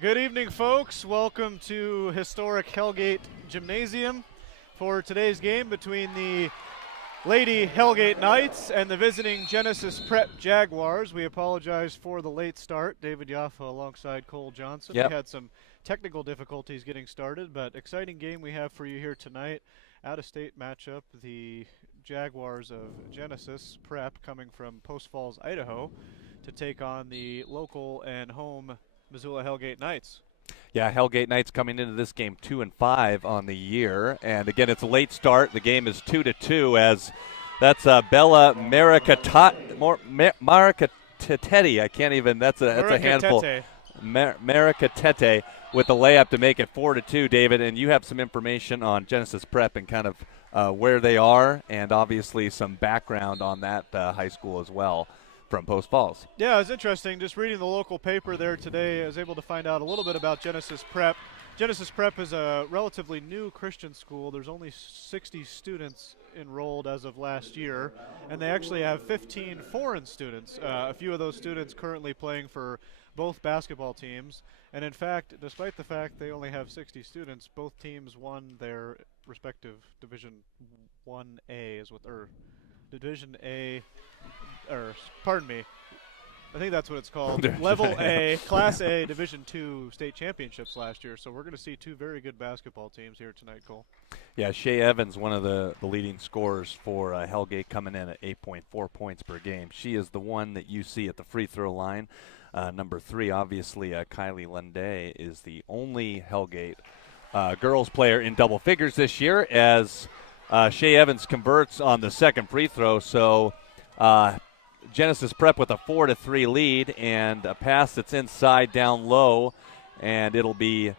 Good evening, folks. Welcome to historic Hellgate Gymnasium for today's game between the Lady Hellgate Knights and the visiting Genesis Prep Jaguars. We apologize for the late start. David Yaffa alongside Cole Johnson. Yep. We had some technical difficulties getting started, but exciting game we have for you here tonight. Out-of-state matchup, the Jaguars of Genesis Prep coming from Post Falls, Idaho, to take on the local and home Missoula Hellgate Knights. Yeah, Hellgate Knights coming into this game 2-5 on the year, and again it's a late start. The game is 2-2 as that's Bella Maricatete. I can't even. That's a handful. Maricatete with the layup to make it 4-2. David, and you have some information on Genesis Prep and kind of where they are, and obviously some background on that high school as well from Post Falls. Yeah, it was interesting. Just reading the local paper there today, I was able to find out a little bit about Genesis Prep. Genesis Prep is a relatively new Christian school. There's only 60 students enrolled as of last year, and they actually have 15 foreign students. A few of those students currently playing for both basketball teams. And in fact, despite the fact they only have 60 students, both teams won their respective Division 1A, Division A, pardon me, I think that's what it's called. Level A, Class A, Division II state championships last year. So we're going to see two very good basketball teams here tonight, Cole. Yeah, Shay Evans, one of the leading scorers for Hellgate, coming in at 8.4 points per game. She is the one that you see at the free throw line. Number 3, obviously, Kylie Lunday is the only Hellgate girls player in double figures this year as Shay Evans converts on the second free throw. So Genesis Prep with a 4-3 lead and a pass that's inside down low, and it'll be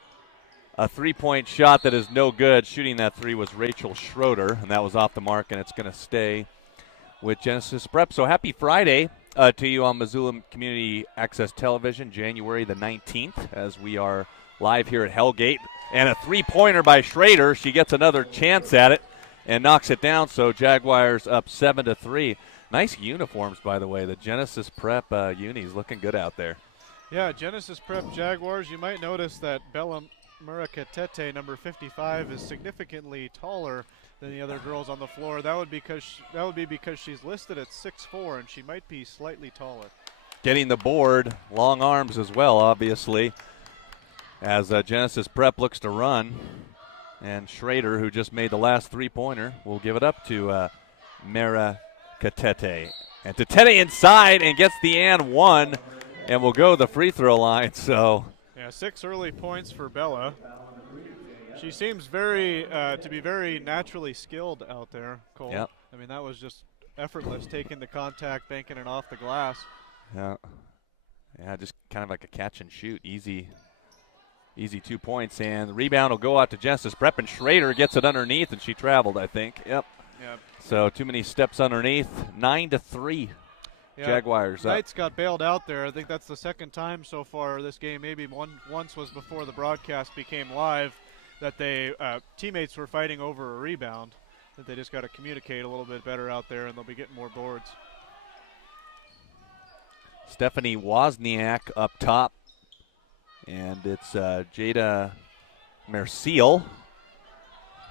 a three-point shot that is no good. Shooting that three was Rachel Schroeder, and that was off the mark, and it's going to stay with Genesis Prep. So happy Friday to you on Missoula Community Access Television, January the 19th, as we are live here at Hellgate. And a three-pointer by Schrader. She gets another chance at it and knocks it down, so Jaguars up 7-3. Nice uniforms, by the way. The Genesis Prep unis looking good out there. Yeah, Genesis Prep Jaguars. You might notice that Bella Maricatete, number 55, is significantly taller than the other girls on the floor. That would be because she's listed at 6'4", and she might be slightly taller. Getting the board, long arms as well, obviously, as Genesis Prep looks to run. And Schrader, who just made the last three-pointer, will give it up to Maricatete. And Tete inside and gets the and one, and will go to the free throw line. So yeah, 6 early points for Bella. She seems to be very naturally skilled out there, Cole. Yep. I mean, that was just effortless, taking the contact, banking it off the glass. Yeah, just kind of like a catch and shoot, easy 2 points, and the rebound will go out to Genesis Prep, and Schrader gets it underneath, and she traveled, I think. Yep. So too many steps underneath. 9-3. Yeah. Jaguars up. Knights got bailed out there. I think that's the second time so far this game. Maybe once was before the broadcast became live that they teammates were fighting over a rebound. That they just got to communicate a little bit better out there, and they'll be getting more boards. Stephanie Wozniak up top. And it's Jada Merciel.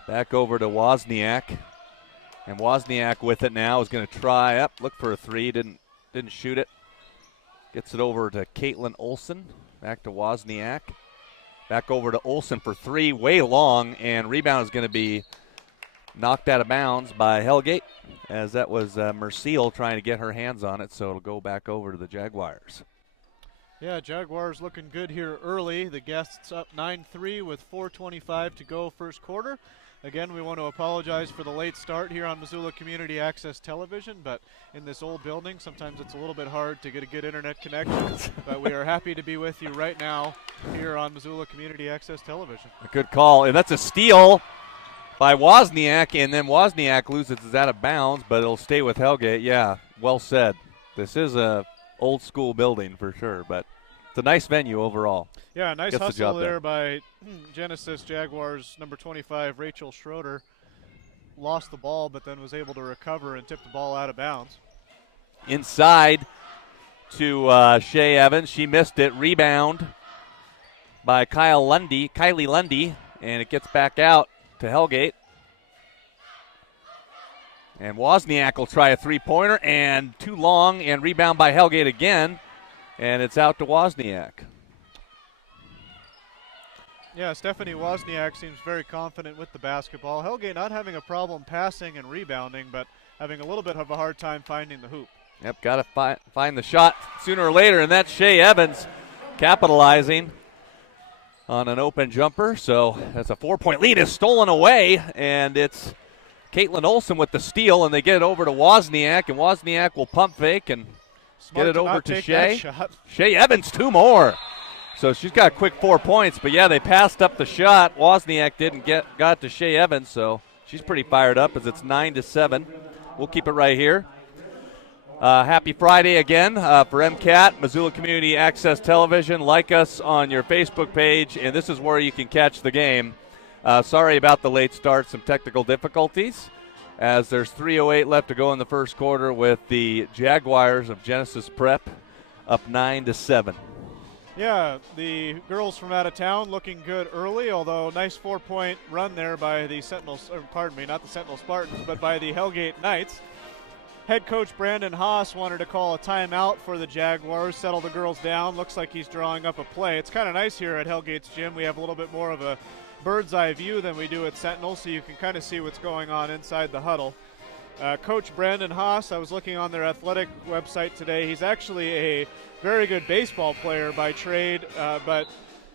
Back over to Wozniak. And Wozniak with it now is going to try up, look for a three, didn't shoot it. Gets it over to Caitlin Olson. Back to Wozniak. Back over to Olson for three, way long, and rebound is going to be knocked out of bounds by Hellgate, as that was Merciel trying to get her hands on it, so it'll go back over to the Jaguars. Yeah, Jaguars looking good here early. The guests up 9-3 with 4:25 to go first quarter. Again, we want to apologize for the late start here on Missoula Community Access Television, but in this old building, sometimes it's a little bit hard to get a good internet connection. But we are happy to be with you right now here on Missoula Community Access Television. A good call, and that's a steal by Wozniak, and then Wozniak loses it out of bounds, but it'll stay with Hellgate. Yeah, well said. This is a old school building for sure, but it's a nice venue overall. Yeah, nice hustle there by Genesis Jaguars number 25, Rachel Schroeder. Lost the ball, but then was able to recover and tip the ball out of bounds. Inside to Shay Evans. She missed it. Rebound by Kylie Lundy, and it gets back out to Hellgate. And Wozniak will try a three-pointer, and too long, and rebound by Hellgate again, and it's out to Wozniak. Yeah, Stephanie Wozniak seems very confident with the basketball. Hellgate not having a problem passing and rebounding, but having a little bit of a hard time finding the hoop. Yep, got to find the shot sooner or later, and that's Shea Evans capitalizing on an open jumper. So that's a 4-point lead is stolen away, and it's Caitlin Olsen with the steal, and they get it over to Wozniak, and Wozniak will pump fake and Smart get it over to Shea. Shea Evans, 2 more. So she's got a quick 4 points, but yeah, they passed up the shot. Wozniak got to Shea Evans, so she's pretty fired up as it's 9-7. We'll keep it right here. Happy Friday again for MCAT, Missoula Community Access Television. Like us on your Facebook page, and this is where you can catch the game. Sorry about the late start, some technical difficulties, as there's 3:08 left to go in the first quarter with the Jaguars of Genesis Prep up 9-7. Yeah, the girls from out of town looking good early, although nice 4-point run there by the Sentinels, or pardon me, not the Sentinel Spartans, but by the Hellgate Knights. Head coach Brandon Haas wanted to call a timeout for the Jaguars, settle the girls down. Looks like he's drawing up a play. It's kind of nice here at Hellgate's gym. We have a little bit more of a bird's eye view than we do at Sentinel, so you can kind of see what's going on inside the huddle. Coach Brandon Haas, I was looking on their athletic website today. He's actually a very good baseball player by trade, but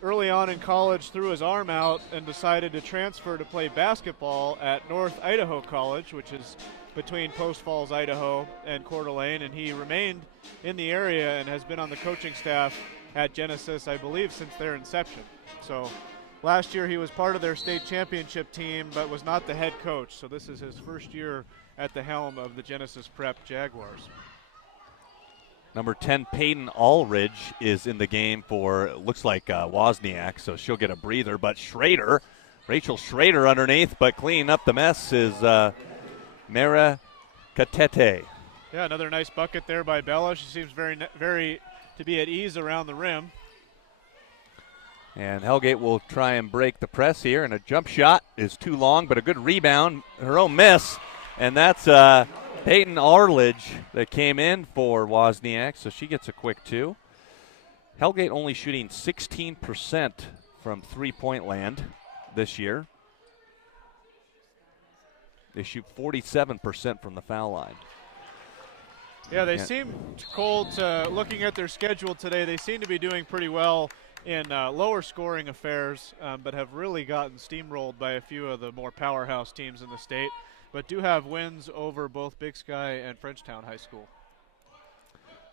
early on in college threw his arm out and decided to transfer to play basketball at North Idaho College, which is between Post Falls, Idaho, and Coeur d'Alene, and he remained in the area and has been on the coaching staff at Genesis, I believe, since their inception. So last year he was part of their state championship team, but was not the head coach. So this is his first year at the helm of the Genesis Prep Jaguars. Number 10, Peyton Allridge is in the game for, looks like Wozniak, so she'll get a breather. But Rachel Schrader underneath, but cleaning up the mess is Mara Katete. Yeah, another nice bucket there by Bella. She seems very to be at ease around the rim. And Hellgate will try and break the press here, and a jump shot is too long, but a good rebound, her own miss. And that's Peyton Arledge that came in for Wozniak, so she gets a quick 2. Hellgate only shooting 16% from three-point land this year. They shoot 47% from the foul line. Yeah, they seem cold. Looking at their schedule today, they seem to be doing pretty well in lower scoring affairs, but have really gotten steamrolled by a few of the more powerhouse teams in the state, but do have wins over both Big Sky and Frenchtown High School.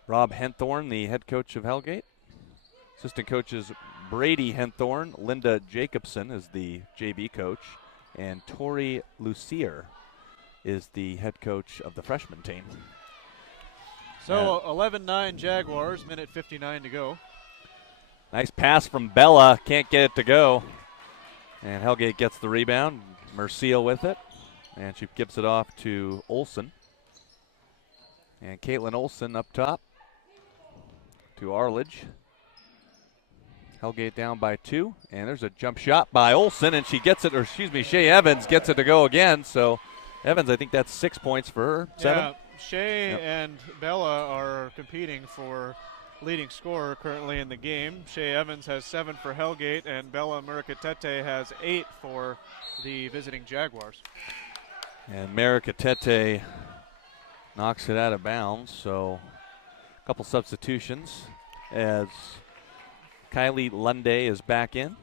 Rob Henthorn, the head coach of Hellgate. Assistant coaches Brady Henthorn, Linda Jacobson is the JV coach, and Tori Lucier is the head coach of the freshman team. So 11-9 Jaguars, minute 59 to go. Nice pass from Bella, can't get it to go. And Hellgate gets the rebound, Merciel with it, and she gives it off to Olsen. And Caitlin Olsen up top to Arledge. Hellgate down by 2, and there's a jump shot by Olsen, and she gets it, or excuse me, Shea Evans gets it to go again. So Evans, I think that's 6 points for her. 7. Yeah, Shea and Bella are competing for leading scorer currently in the game. Shea Evans has 7 for Hellgate, and Bella Murikatete has 8 for the visiting Jaguars. And Murikatete knocks it out of bounds, so a couple substitutions as Kylie Lunday is back in.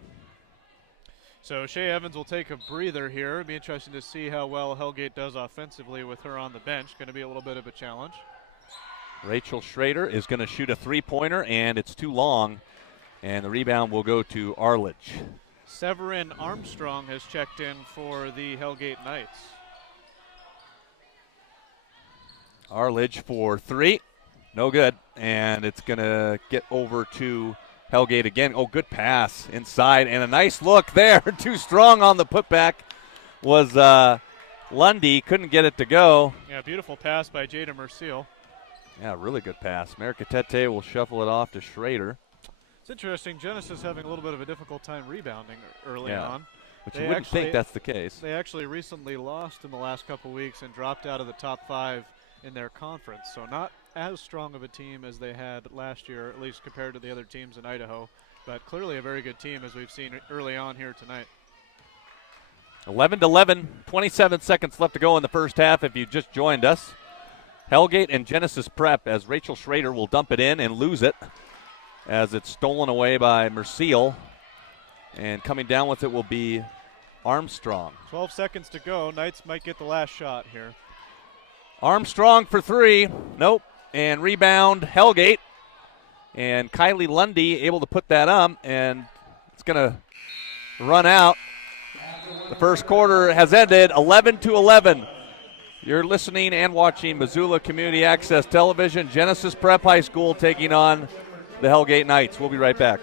So Shea Evans will take a breather here. It'll be interesting to see how well Hellgate does offensively with her on the bench. Going to be a little bit of a challenge. Rachel Schrader is going to shoot a three-pointer, and it's too long, and the rebound will go to Arledge. Severin Armstrong has checked in for the Hellgate Knights. Arledge for 3, no good, and it's going to get over to Hellgate again. Oh, good pass inside, and a nice look there. Too strong on the putback was Lundy. Couldn't get it to go. Yeah, beautiful pass by Jada Merciel. Yeah, really good pass. Murikatete will shuffle it off to Schrader. It's interesting. Genesis having a little bit of a difficult time rebounding early Yeah. on. But you wouldn't think that's the case. They actually recently lost in the last couple weeks and dropped out of the top 5 in their conference. So not as strong of a team as they had last year, at least compared to the other teams in Idaho. But clearly a very good team, as we've seen early on here tonight. 11-11, 27 seconds left to go in the first half if you just joined us. Hellgate and Genesis Prep, as Rachel Schrader will dump it in and lose it as it's stolen away by Merciel. And coming down with it will be Armstrong. 12 seconds to go. Knights might get the last shot here. Armstrong for 3. Nope. And rebound, Hellgate. And Kylie Lundy able to put that up, and it's going to run out. The first quarter has ended 11-11. You're listening and watching Missoula Community Access Television. Genesis Prep High School taking on the Hellgate Knights. We'll be right back.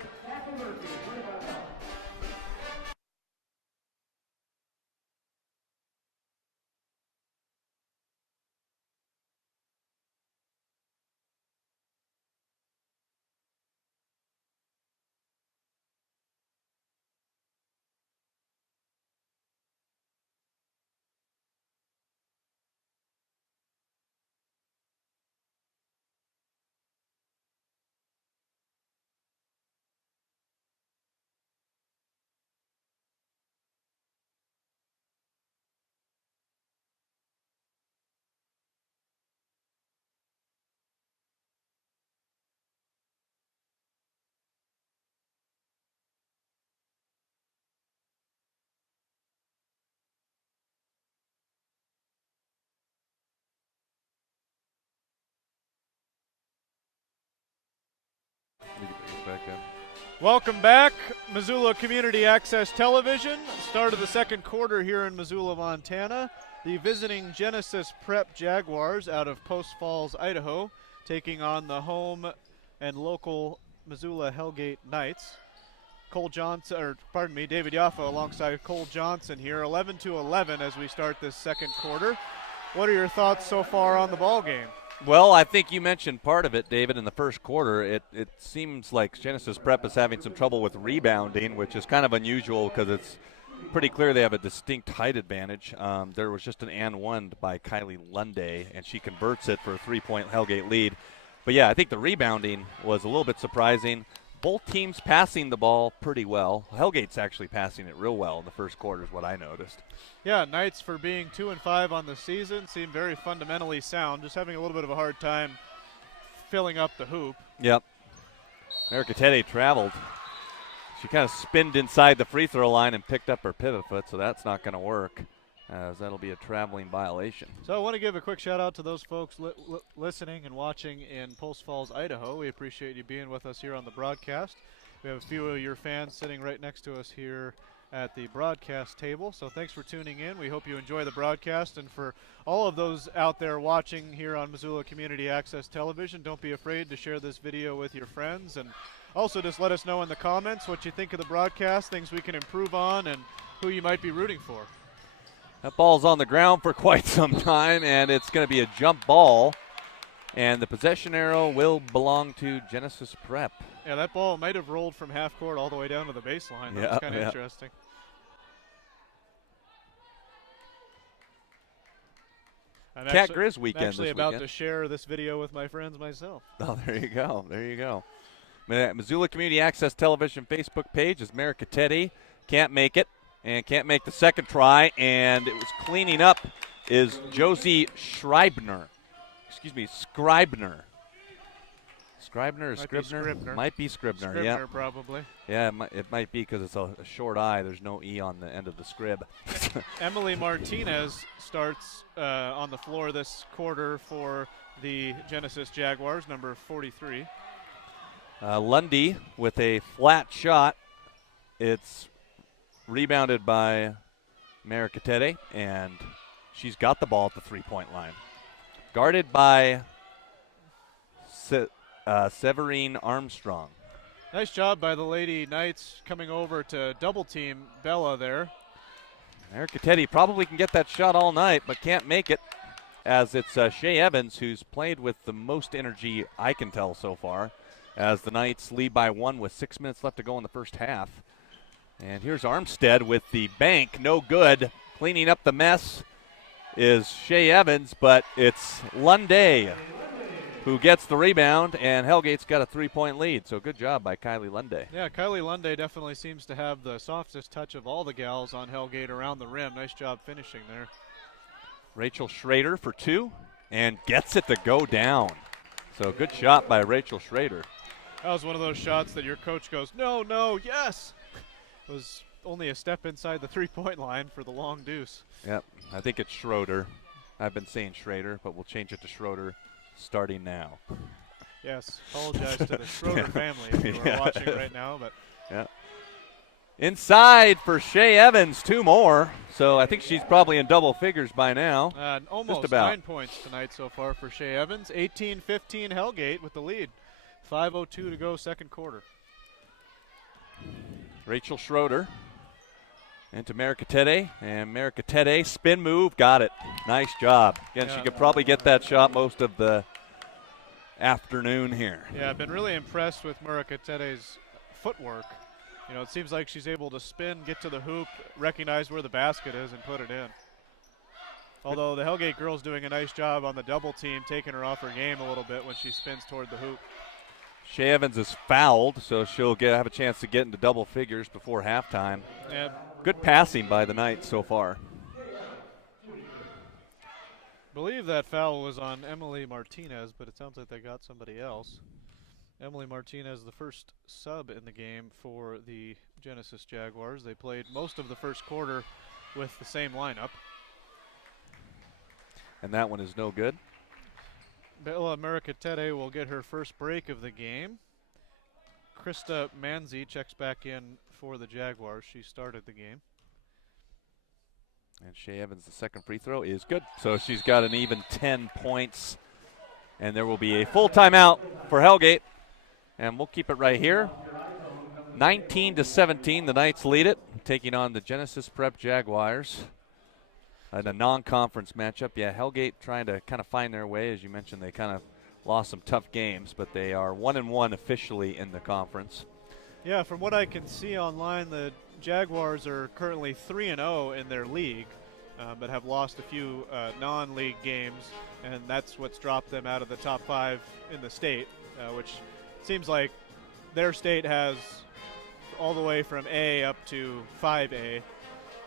Welcome back, Missoula Community Access Television. Start of the second quarter here in Missoula, Montana. The visiting Genesis Prep Jaguars out of Post Falls, Idaho, taking on the home and local Missoula Hellgate Knights. David Yaffa alongside Cole Johnson here, 11-11 as we start this second quarter. What are your thoughts so far on the ball game? Well, I think you mentioned part of it, David, in the first quarter. It seems like Genesis Prep is having some trouble with rebounding, which is kind of unusual because it's pretty clear they have a distinct height advantage. There was just an and one by Kylie Lunday, and she converts it for a 3-point Hellgate lead. But, yeah, I think the rebounding was a little bit surprising. Both teams passing the ball pretty well. Hellgate's actually passing it real well in the first quarter is what I noticed. Yeah, Knights, for being 2-5 on the season, seem very fundamentally sound, just having a little bit of a hard time filling up the hoop. Yep. Mercatete traveled. She kind of spinned inside the free throw line and picked up her pivot foot, so that's not going to work, as that'll be a traveling violation. So I want to give a quick shout out to those folks listening and watching in Post Falls, Idaho. We appreciate you being with us here on the broadcast. We have a few of your fans sitting right next to us here at the broadcast table, so thanks for tuning in. We hope you enjoy the broadcast, and for all of those out there watching here on Missoula Community Access Television, don't be afraid to share this video with your friends, and also just let us know in the comments what you think of the broadcast, things we can improve on, and who you might be rooting for. That ball's on the ground for quite some time, and it's going to be a jump ball, and the possession arrow will belong to Genesis Prep. Yeah, that ball might have rolled from half court all the way down to the baseline. That was kind of interesting. Cat Grizz weekend I'm actually this about weekend. to share this video with my friends myself. Oh, there you go. There you go. Missoula Community Access Television Facebook page is Mercatete. Can't make it, and can't make the second try, and it was cleaning up is Josie Scribner. Scribner or Scribner? Might be Scribner, yeah. Probably. Yeah, it might be because it's a short I. There's no E on the end of the scrib. Emily Martinez starts on the floor this quarter for the Genesis Jaguars, number 43. Lundy with a flat shot. It's rebounded by Mercatete, and she's got the ball at the three-point line. Guarded by Severine Armstrong. Nice job by the Lady Knights coming over to double-team Bella there. Mercatete probably can get that shot all night, but can't make it as it's Shea Evans who's played with the most energy I can tell so far, as the Knights lead by 1 with 6 minutes left to go in the first half. And here's Armstead with the bank, no good. Cleaning up the mess is Shea Evans, but it's Lunday who gets the rebound, and Hellgate's got a 3-point lead. So good job by Kylie Lunday. Yeah, Kylie Lunday definitely seems to have the softest touch of all the gals on Hellgate around the rim. Nice job finishing there. Rachel Schrader for 2 and gets it to go down. So good shot by Rachel Schrader. That was one of those shots that your coach goes, no, no, yes. It was only a step inside the 3-point line for the long deuce. Yep, I think it's Schroeder. I've been saying Schrader, but we'll change it to Schroeder starting now. Yes, apologize to the Schroeder family if you are watching right now. But yeah. Inside for Shea Evans, 2 more. So I think she's probably in double figures by now. Almost just about 9 points tonight so far for Shea Evans. 18-15 Hellgate with the lead. 5:02 to go, second quarter. Rachel Schroeder into Mercatete, and Mercatete spin move, got it. Nice job. Again, she could probably get that shot most of the afternoon here. Yeah, I've been really impressed with Mercatete's footwork. You know, it seems like she's able to spin, get to the hoop, recognize where the basket is, and put it in. Although the Hellgate girls doing a nice job on the double team, taking her off her game a little bit when she spins toward the hoop. Shea Evans is fouled, so she'll have a chance to get into double figures before halftime. Yeah. Good passing by the Knights so far. I believe that foul was on Emily Martinez, but it sounds like they got somebody else. Emily Martinez, the first sub in the game for the Genesis Jaguars. They played most of the first quarter with the same lineup. And that one is no good. Bella Mercatete will get her first break of the game. Krista Manzi checks back in for the Jaguars. She started the game. And Shea Evans, the second free throw is good. So she's got an even 10 points. And there will be a full timeout for Hellgate. And we'll keep it right here. 19-17, the Knights lead it, taking on the Genesis Prep Jaguars. In a non-conference matchup. Yeah, Hellgate trying to kind of find their way. As you mentioned, they kind of lost some tough games, but they are 1-1 officially in the conference. Yeah, from what I can see online, the Jaguars are currently 3-0 in their league, but have lost a few non-league games, and that's what's dropped them out of the top 5 in the state, which seems like their state has all the way from A up to 5A.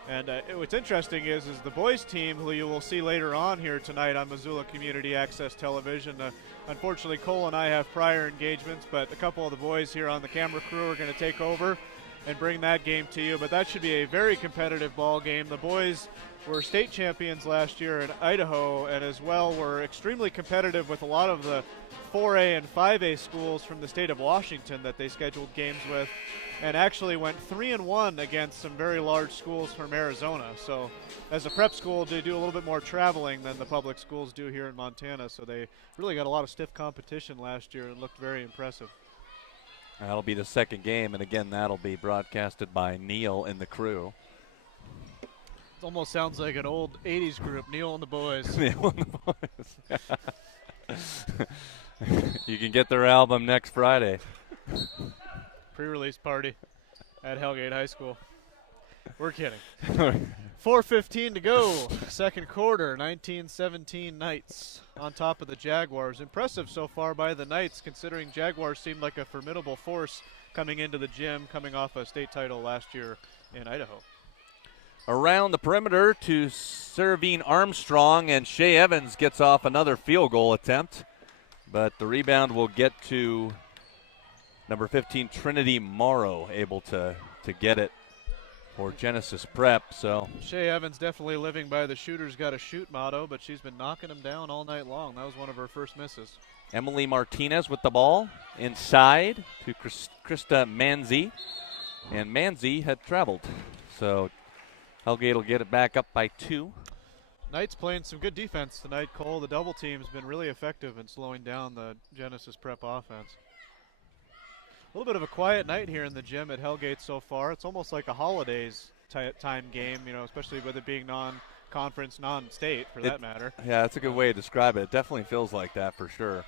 And what's interesting is the boys team, who you will see later on here tonight on Missoula Community Access Television. Unfortunately, Cole and I have prior engagements, but a couple of the boys here on the camera crew are going to take over and bring that game to you. But that should be a very competitive ball game. The boys were state champions last year in Idaho, and as well were extremely competitive with a lot of the 4A and 5A schools from the state of Washington that they scheduled games with, and actually went 3-1 against some very large schools from Arizona. So as a prep school, they do a little bit more traveling than the public schools do here in Montana, so they really got a lot of stiff competition last year and looked very impressive. That'll be the second game, and again, that'll be broadcasted by Neil and the crew. It almost sounds like an old 80s group, Neil and the Boys. Neil and the Boys. You can get their album next Friday. Pre-release party at Hellgate High School. We're kidding. 4:15 to go, second quarter, 19-17 Knights on top of the Jaguars. Impressive so far by the Knights, considering Jaguars seemed like a formidable force coming into the gym, coming off a state title last year in Idaho. Around the perimeter to Servine Armstrong, and Shea Evans gets off another field goal attempt. But the rebound will get to number 15, Trinity Morrow, able to get it for Genesis Prep. So Shea Evans definitely living by the shooter's got to shoot motto, but she's been knocking them down all night long. That was one of her first misses. Emily Martinez with the ball inside to Krista Manzi. And Manzi had traveled. So Hellgate will get it back up by 2. Knights playing some good defense tonight, Cole. The double team's been really effective in slowing down the Genesis Prep offense. A little bit of a quiet night here in the gym at Hellgate so far. It's almost like a holidays time game, you know, especially with it being non-conference, non-state for that matter. Yeah, that's a good way to describe it. It definitely feels like that for sure.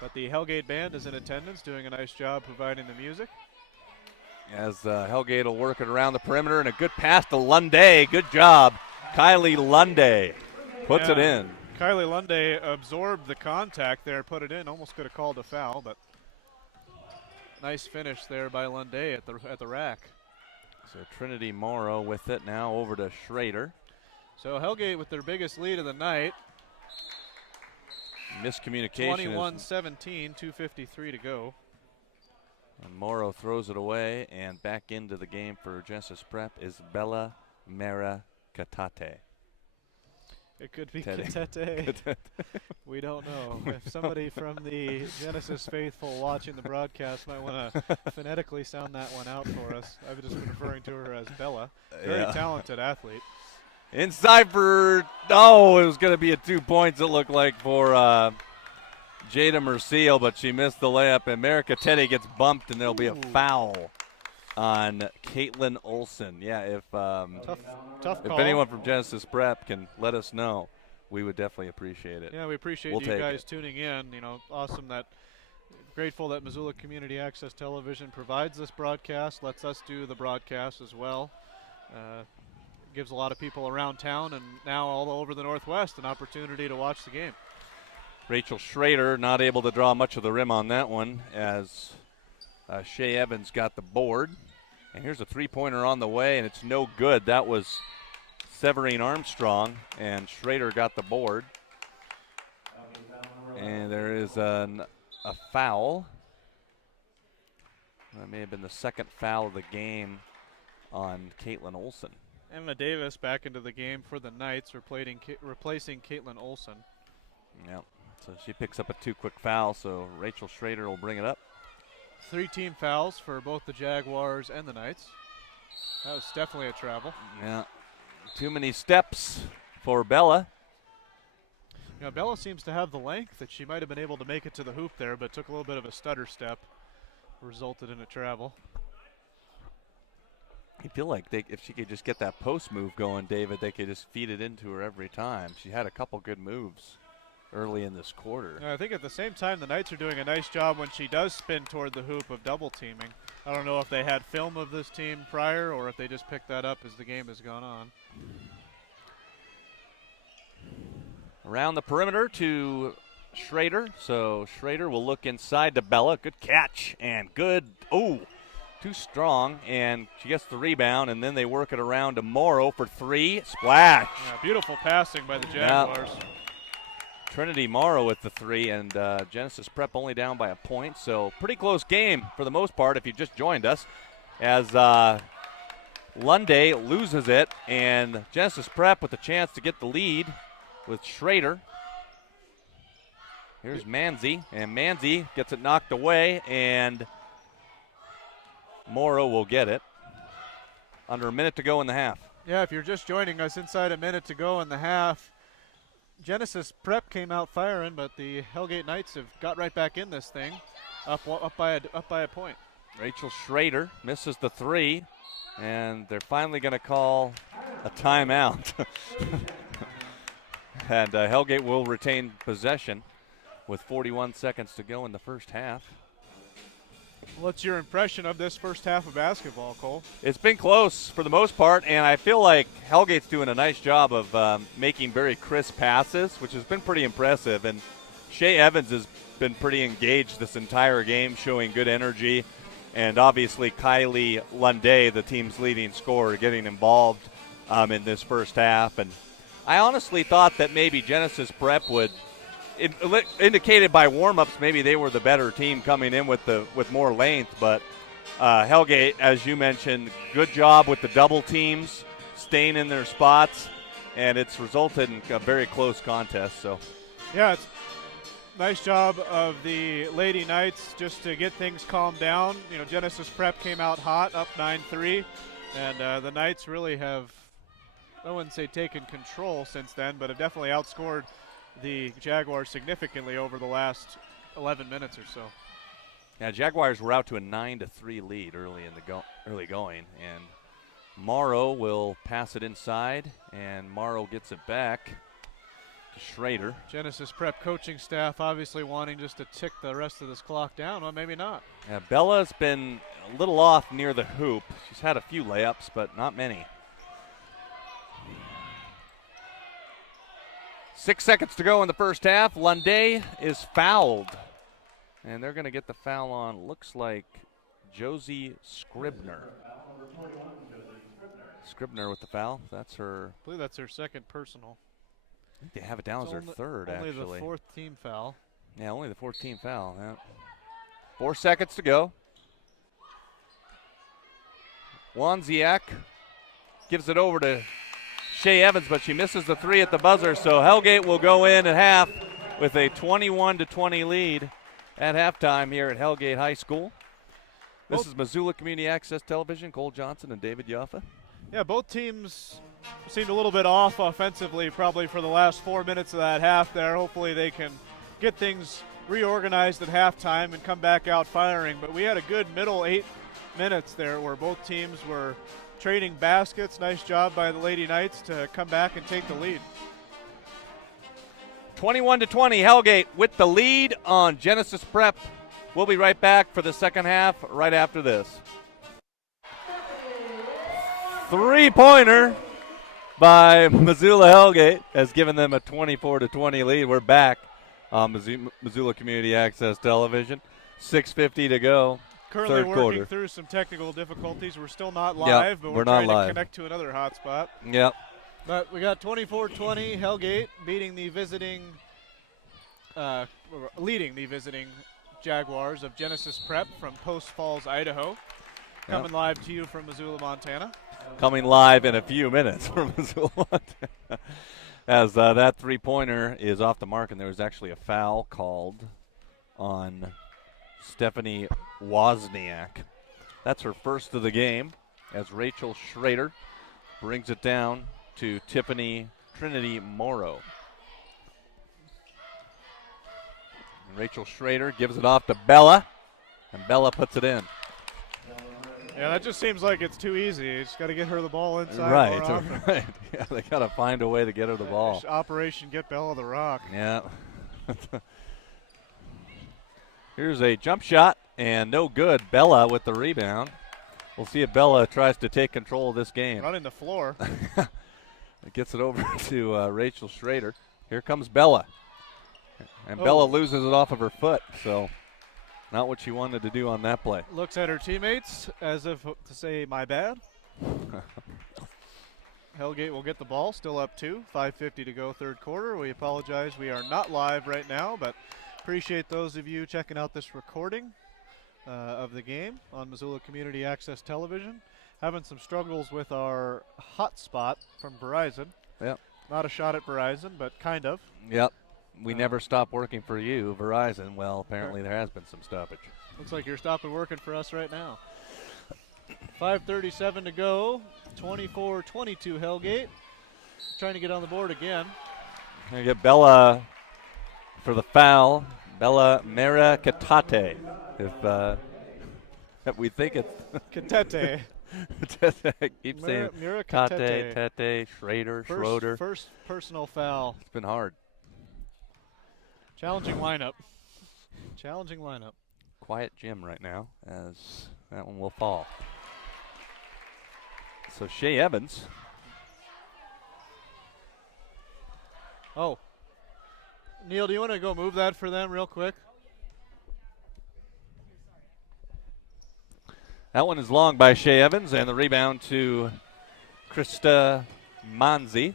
But the Hellgate band is in attendance, doing a nice job providing the music. As Hellgate will work it around the perimeter, and a good pass to Lunday. Good job. Kylie Lunday puts it in. Kylie Lunday absorbed the contact there, put it in. Almost could have called a foul, but nice finish there by Lunday at the rack. So Trinity Morrow with it now over to Schrader. So Hellgate with their biggest lead of the night. Miscommunication. 21-17, 2:53 to go. And Morrow throws it away, and back into the game for Genesis Prep is Bella Mera Katate. It could be Katate. We don't know. If somebody from the Genesis faithful watching the broadcast might want to phonetically sound that one out for us. I've just been referring to her as Bella. Very talented athlete. Inside for, it was going to be a 2 points, it looked like, for Jada Merciel, but she missed the layup, and America Teddy gets bumped, and there'll be a foul on Caitlin Olson. Yeah, if tough if call. anyone from Genesis Prep can let us know, we would definitely appreciate it. Yeah, we appreciate you guys tuning in. Awesome grateful that Missoula Community Access Television provides this broadcast, lets us do the broadcast as well. Gives a lot of people around town and now all over the Northwest an opportunity to watch the game. Rachel Schrader not able to draw much of the rim on that one as Shea Evans got the board. And here's a three-pointer on the way, and it's no good. That was Severine Armstrong, and Schrader got the board. And there is a foul. That may have been the second foul of the game on Caitlin Olson. Emma Davis back into the game for the Knights, replacing Caitlin Olson. Yep. So she picks up a 2 quick foul, so Rachel Schrader will bring it up. 3 team fouls for both the Jaguars and the Knights. That was definitely a travel. Yeah. Too many steps for Bella. Bella seems to have the length that she might have been able to make it to the hoop there, but took a little bit of a stutter step, resulted in a travel. I feel like if she could just get that post move going, David, they could just feed it into her every time. She had a couple good moves early in this quarter. I think at the same time the Knights are doing a nice job when she does spin toward the hoop of double teaming. I don't know if they had film of this team prior or if they just picked that up as the game has gone on. Around the perimeter to Schrader. So Schrader will look inside to Bella. Good catch and good. Too strong, and she gets the rebound, and then they work it around to Morrow for 3. Splash. Yeah, beautiful passing by the Jaguars. Yeah. Trinity Morrow with the 3, and Genesis Prep only down by a point, so pretty close game for the most part if you just joined us, as Lunday loses it, and Genesis Prep with a chance to get the lead with Schrader. Here's Manzi, and Manzi gets it knocked away, and Morrow will get it. Under a minute to go in the half. Yeah, if you're just joining us, inside a minute to go in the half. Genesis Prep came out firing, but the Hellgate Knights have got right back in this thing, up by a point. Rachel Schrader misses the 3, and they're finally going to call a timeout. And Hellgate will retain possession with 41 seconds to go in the first half. What's your impression of this first half of basketball, Cole? It's been close for the most part, and I feel like Hellgate's doing a nice job of making very crisp passes, which has been pretty impressive. And Shea Evans has been pretty engaged this entire game, showing good energy. And obviously Kylie Lunday, the team's leading scorer, getting involved in this first half. And I honestly thought that maybe Genesis Prep would – indicated by warm-ups, maybe they were the better team coming in with more length. But Hellgate, as you mentioned, good job with the double teams, staying in their spots, and it's resulted in a very close contest. So, yeah, it's nice job of the Lady Knights just to get things calmed down. Genesis Prep came out hot, up 9-3, and the Knights really have, I wouldn't say taken control since then, but have definitely outscored the Jaguars significantly over the last 11 minutes or so. Yeah, Jaguars were out to a 9-3 lead early in the early going, and Morrow will pass it inside, and Morrow gets it back to Schrader. Genesis Prep coaching staff obviously wanting just to tick the rest of this clock down. Well, maybe not. Yeah, Bella's been a little off near the hoop. She's had a few layups, but not many. 6 seconds to go in the first half. Lunday is fouled. And they're going to get the foul on, looks like, Josie Scribner. Scribner with the foul. That's her. I believe that's her second personal. I think they have it down as her third, only actually. Only the fourth team foul. Yeah, only the fourth team foul. Yeah. 4 seconds to go. Wonziak gives it over to Shea Evans, but she misses the three at the buzzer, so Hellgate will go in at half with a 21-20 lead at halftime here at Hellgate High School. This is Missoula Community Access Television, Cole Johnson and David Yoffa. Yeah, both teams seemed a little bit off offensively probably for the last 4 minutes of that half there. Hopefully they can get things reorganized at halftime and come back out firing. But we had a good middle 8 minutes there where both teams were trading baskets. Nice job by the Lady Knights to come back and take the lead. 21-20, Hellgate with the lead on Genesis Prep. We'll be right back for the second half right after this. Three-pointer by Missoula Hellgate has given them a 24-20 lead. We're back on Missoula Community Access Television. 6:50 to go. Currently third working quarter. through some technical difficulties. We're still not live, but we're trying to connect to another hotspot. Yep. But we got 24-20, Hellgate beating the leading the visiting Jaguars of Genesis Prep from Post Falls, Idaho. Coming live to you from Missoula, Montana. Coming live in a few minutes from Missoula, Montana. As that three-pointer is off the mark, and there was actually a foul called on Stephanie Wozniak. That's her first of the game as Rachel Schrader brings it down to Tiffany Trinity Morrow. And Rachel Schrader gives it off to Bella, and Bella puts it in. Yeah, that just seems like it's too easy. You just got to get her the ball inside. Right. Yeah, they got to find a way to get her the ball. Operation Get Bella the Rock. Yeah. Here's a jump shot, and no good. Bella with the rebound. We'll see if Bella tries to take control of this game. Running the floor. It gets it over to Rachel Schrader. Here comes Bella. And Bella loses it off of her foot, so not what she wanted to do on that play. Looks at her teammates as if to say, my bad. Hellgate will get the ball, still up 2. 5:50 to go, third quarter. We apologize. We are not live right now, but appreciate those of you checking out this recording of the game on Missoula Community Access Television. Having some struggles with our hotspot from Verizon. Yep. Not a shot at Verizon, but kind of. Yep. We never stop working for you, Verizon. Well, apparently there has been some stoppage. Looks like you're stopping working for us right now. 5:37 to go. 24-22 Hellgate. Trying to get on the board again. Gonna get Bella for the foul. Bella Merakatate. If we think it's Katete. Keep saying Kate, Schrader. First personal foul. It's been hard. Challenging lineup. Challenging lineup. Quiet gym right now as that one will fall. So Shea Evans. Oh. Neil, do you want to go move that for them real quick? That one is long by Shea Evans, and the rebound to Krista Manzi.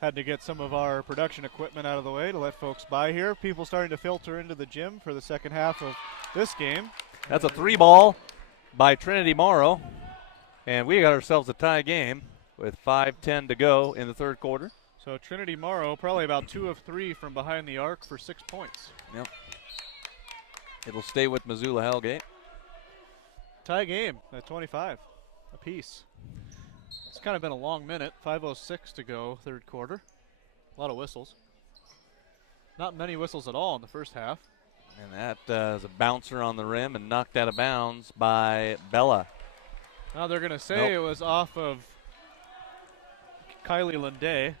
Had to get some of our production equipment out of the way to let folks by here. People starting to filter into the gym for the second half of this game. That's a 3-ball by Trinity Morrow. And we got ourselves a tie game with 5:10 to go in the third quarter. So Trinity Morrow probably about 2 of 3 from behind the arc for 6 points. Yep. It'll stay with Missoula Hellgate. Tie game at 25 apiece. It's kind of been a long minute. 5:06 to go, third quarter. A lot of whistles. Not many whistles at all in the first half. And that is a bouncer on the rim and knocked out of bounds by Bella. Now they're going to say it was off of Kylie Lunday.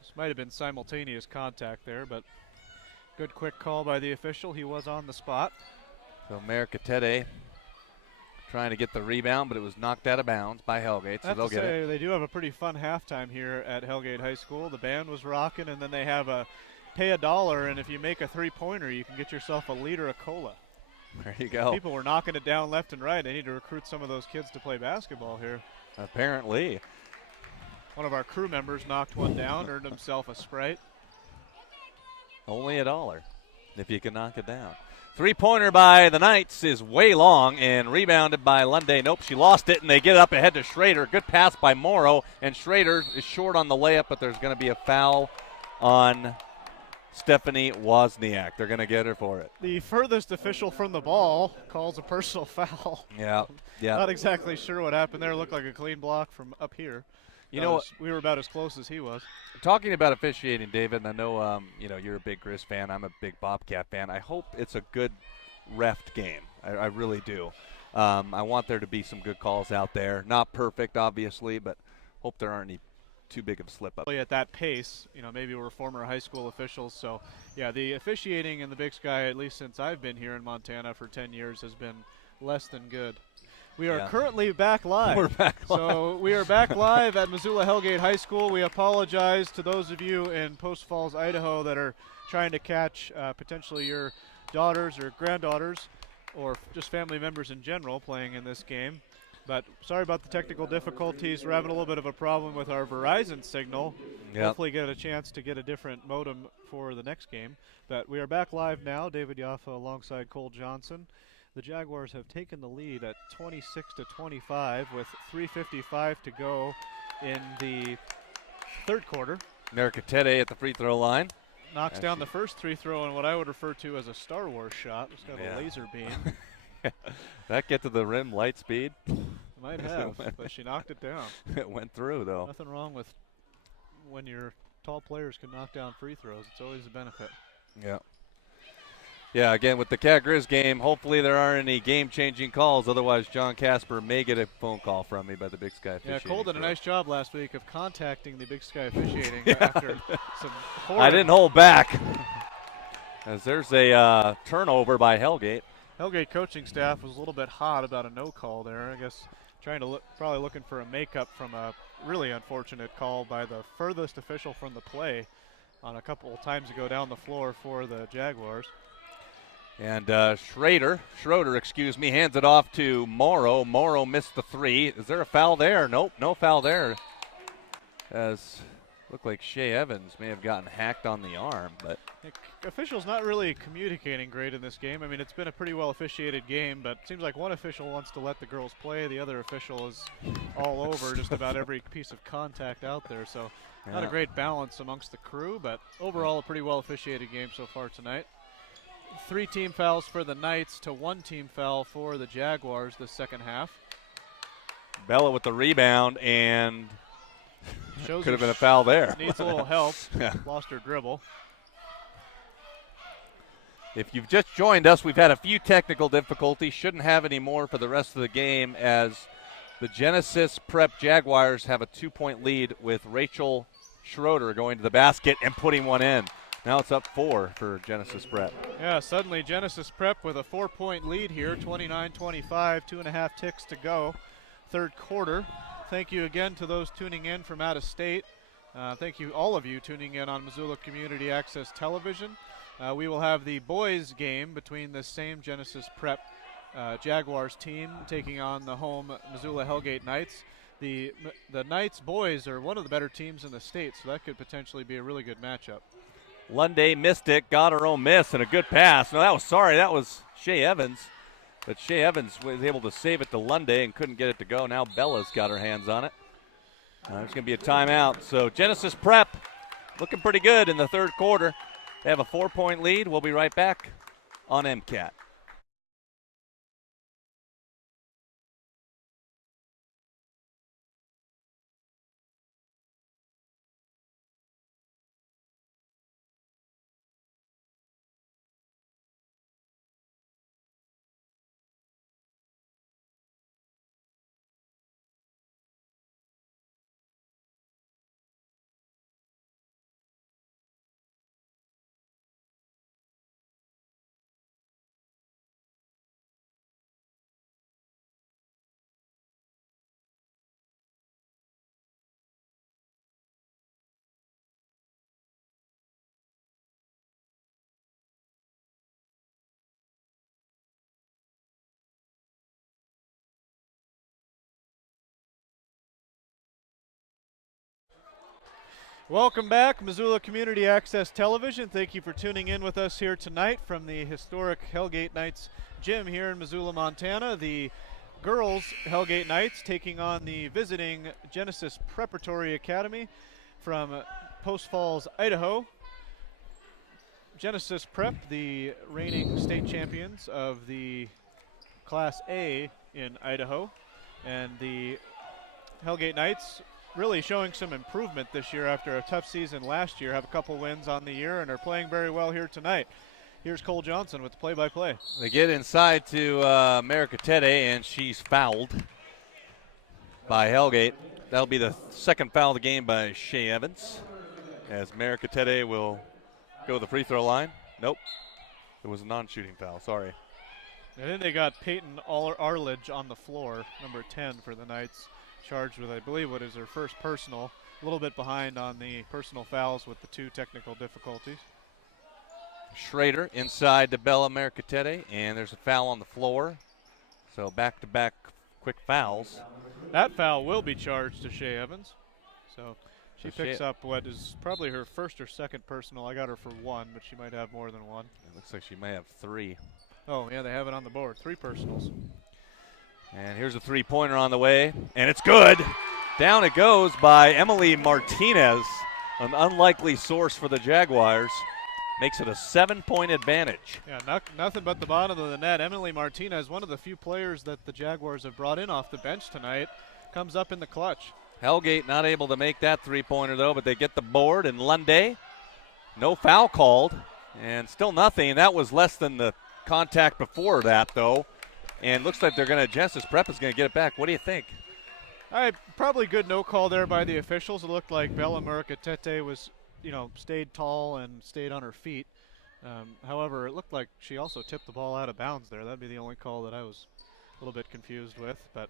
This might have been simultaneous contact there, but good quick call by the official. He was on the spot. So Mercatete trying to get the rebound, but it was knocked out of bounds by Hellgate, so they'll get it. They do have a pretty fun halftime here at Hellgate High School. The band was rocking, and then they have a pay $1, and if you make a three-pointer, you can get yourself a liter of cola. There you go. People were knocking it down left and right. They need to recruit some of those kids to play basketball here. Apparently. One of our crew members knocked one down, earned himself a Sprite. Only $1 if you can knock it down. Three-pointer by the Knights is way long and rebounded by Lunday. Nope, she lost it, and they get it up ahead to Schrader. Good pass by Morrow, and Schrader is short on the layup, but there's going to be a foul on Stephanie Wozniak. They're going to get her for it. The furthest official from the ball calls a personal foul. Yeah. Not exactly sure what happened there. Looked like a clean block from up here. You know, we were about as close as he was. Talking about officiating, David, and I know you're a big Grizz fan. I'm a big Bobcat fan. I hope it's a good refed game. I really do. I want there to be some good calls out there. Not perfect, obviously, but hope there aren't any too big of a slip up. At that pace, maybe we're former high school officials. So, yeah, the officiating in the Big Sky, at least since I've been here in Montana for 10 years, has been less than good. We are currently back live. We're back live. So we are back live at Missoula Hellgate High School. We apologize to those of you in Post Falls, Idaho that are trying to catch potentially your daughters or granddaughters or just family members in general playing in this game. But sorry about the technical difficulties. We're having a little bit of a problem with our Verizon signal. Yep. Hopefully get a chance to get a different modem for the next game. But we are back live now. David Yaffa alongside Cole Johnson. The Jaguars have taken the lead at 26-25 with 3:55 to go in the third quarter. Mercatete at the free throw line. Knocks down the first free throw in what I would refer to as a Star Wars shot. It's got a laser beam. That get to the rim light speed? Might have, but she knocked it down. It went through, though. Nothing wrong with when your tall players can knock down free throws. It's always a benefit. Yeah. Yeah, again, with the Cat Grizz game, hopefully there aren't any game-changing calls. Otherwise, John Casper may get a phone call from me by the Big Sky officiating. Yeah, Cole did a nice job last week of contacting the Big Sky officiating after some horrible. I didn't hold back. As there's a turnover by Hellgate. Hellgate coaching staff was a little bit hot about a no call there. I guess probably looking for a makeup from a really unfortunate call by the furthest official from the play on a couple of times ago down the floor for the Jaguars. And Schroeder, hands it off to Morrow. Morrow missed the three. Is there a foul there? Nope, no foul there. As looked like Shea Evans may have gotten hacked on the arm, but officials not really communicating great in this game. I mean, it's been a pretty well officiated game, but it seems like one official wants to let the girls play. The other official is all over just about every piece of contact out there. So not a great balance amongst the crew, but overall a pretty well officiated game so far tonight. 3 team fouls for the Knights to 1 team foul for the Jaguars this second half. Bella with the rebound, and could have been a foul there. Needs a little help. Lost her dribble. If you've just joined us, we've had a few technical difficulties. Shouldn't have any more for the rest of the game, as the Genesis Prep Jaguars have a 2-point lead with Rachel Schroeder going to the basket and putting one in. Now it's up 4 for Genesis Prep. Yeah, suddenly Genesis Prep with a 4-point lead here, 29-25, 2.5 ticks to go, third quarter. Thank you again to those tuning in from out of state. Thank you, all of you, tuning in on Missoula Community Access Television. We will have the boys game between the same Genesis Prep Jaguars team taking on the home Missoula Hellgate Knights. The Knights boys are one of the better teams in the state, so that could potentially be a really good matchup. Lunday missed it, got her own miss, and a good pass. No, that was Shea Evans. But Shea Evans was able to save it to Lunday and couldn't get it to go. Now Bella's got her hands on it. There's going to be a timeout. So Genesis Prep looking pretty good in the third quarter. They have a 4-point lead. We'll be right back on MCAT. Welcome back, Missoula Community Access Television. Thank you for tuning in with us here tonight from the historic Hellgate Knights gym here in Missoula, Montana. The girls Hellgate Knights taking on the visiting Genesis Preparatory Academy from Post Falls, Idaho. Genesis Prep, the reigning state champions of the Class A in Idaho, and the Hellgate Knights really showing some improvement this year after a tough season last year. Have a couple wins on the year and are playing very well here tonight. Here's Cole Johnson with the play-by-play. They get inside to America Tede, and she's fouled by Hellgate. That'll be the second foul of the game by Shea Evans, as America Tede will go to the free throw line. Nope, it was a non-shooting foul, sorry. And then they got Peyton Arledge on the floor, number 10 for the Knights, charged with, I believe, what is her first personal. A little bit behind on the personal fouls with the 2 technical difficulties. Schrader inside to Bella Mercatete, and there's a foul on the floor. So back-to-back quick fouls. That foul will be charged to Shea Evans. So she picks up what is probably her first or second personal. I got her for 1, but she might have more than 1. It looks like she may have 3. Oh, yeah, they have it on the board. 3 personals. And here's a three-pointer on the way, and it's good. Down it goes by Emily Martinez, an unlikely source for the Jaguars. Makes it a 7-point advantage. Yeah, nothing but the bottom of the net. Emily Martinez, one of the few players that the Jaguars have brought in off the bench tonight, comes up in the clutch. Hellgate not able to make that three-pointer, though, but they get the board, and Lunde, no foul called, and still nothing. That was less than the contact before that, though. And looks like they're going to, Genesis Prep is going to get it back. What do you think? Probably good no call there by the officials. It looked like Bella Mercatete was, stayed tall and stayed on her feet. However, it looked like she also tipped the ball out of bounds there. That'd be the only call that I was a little bit confused with. But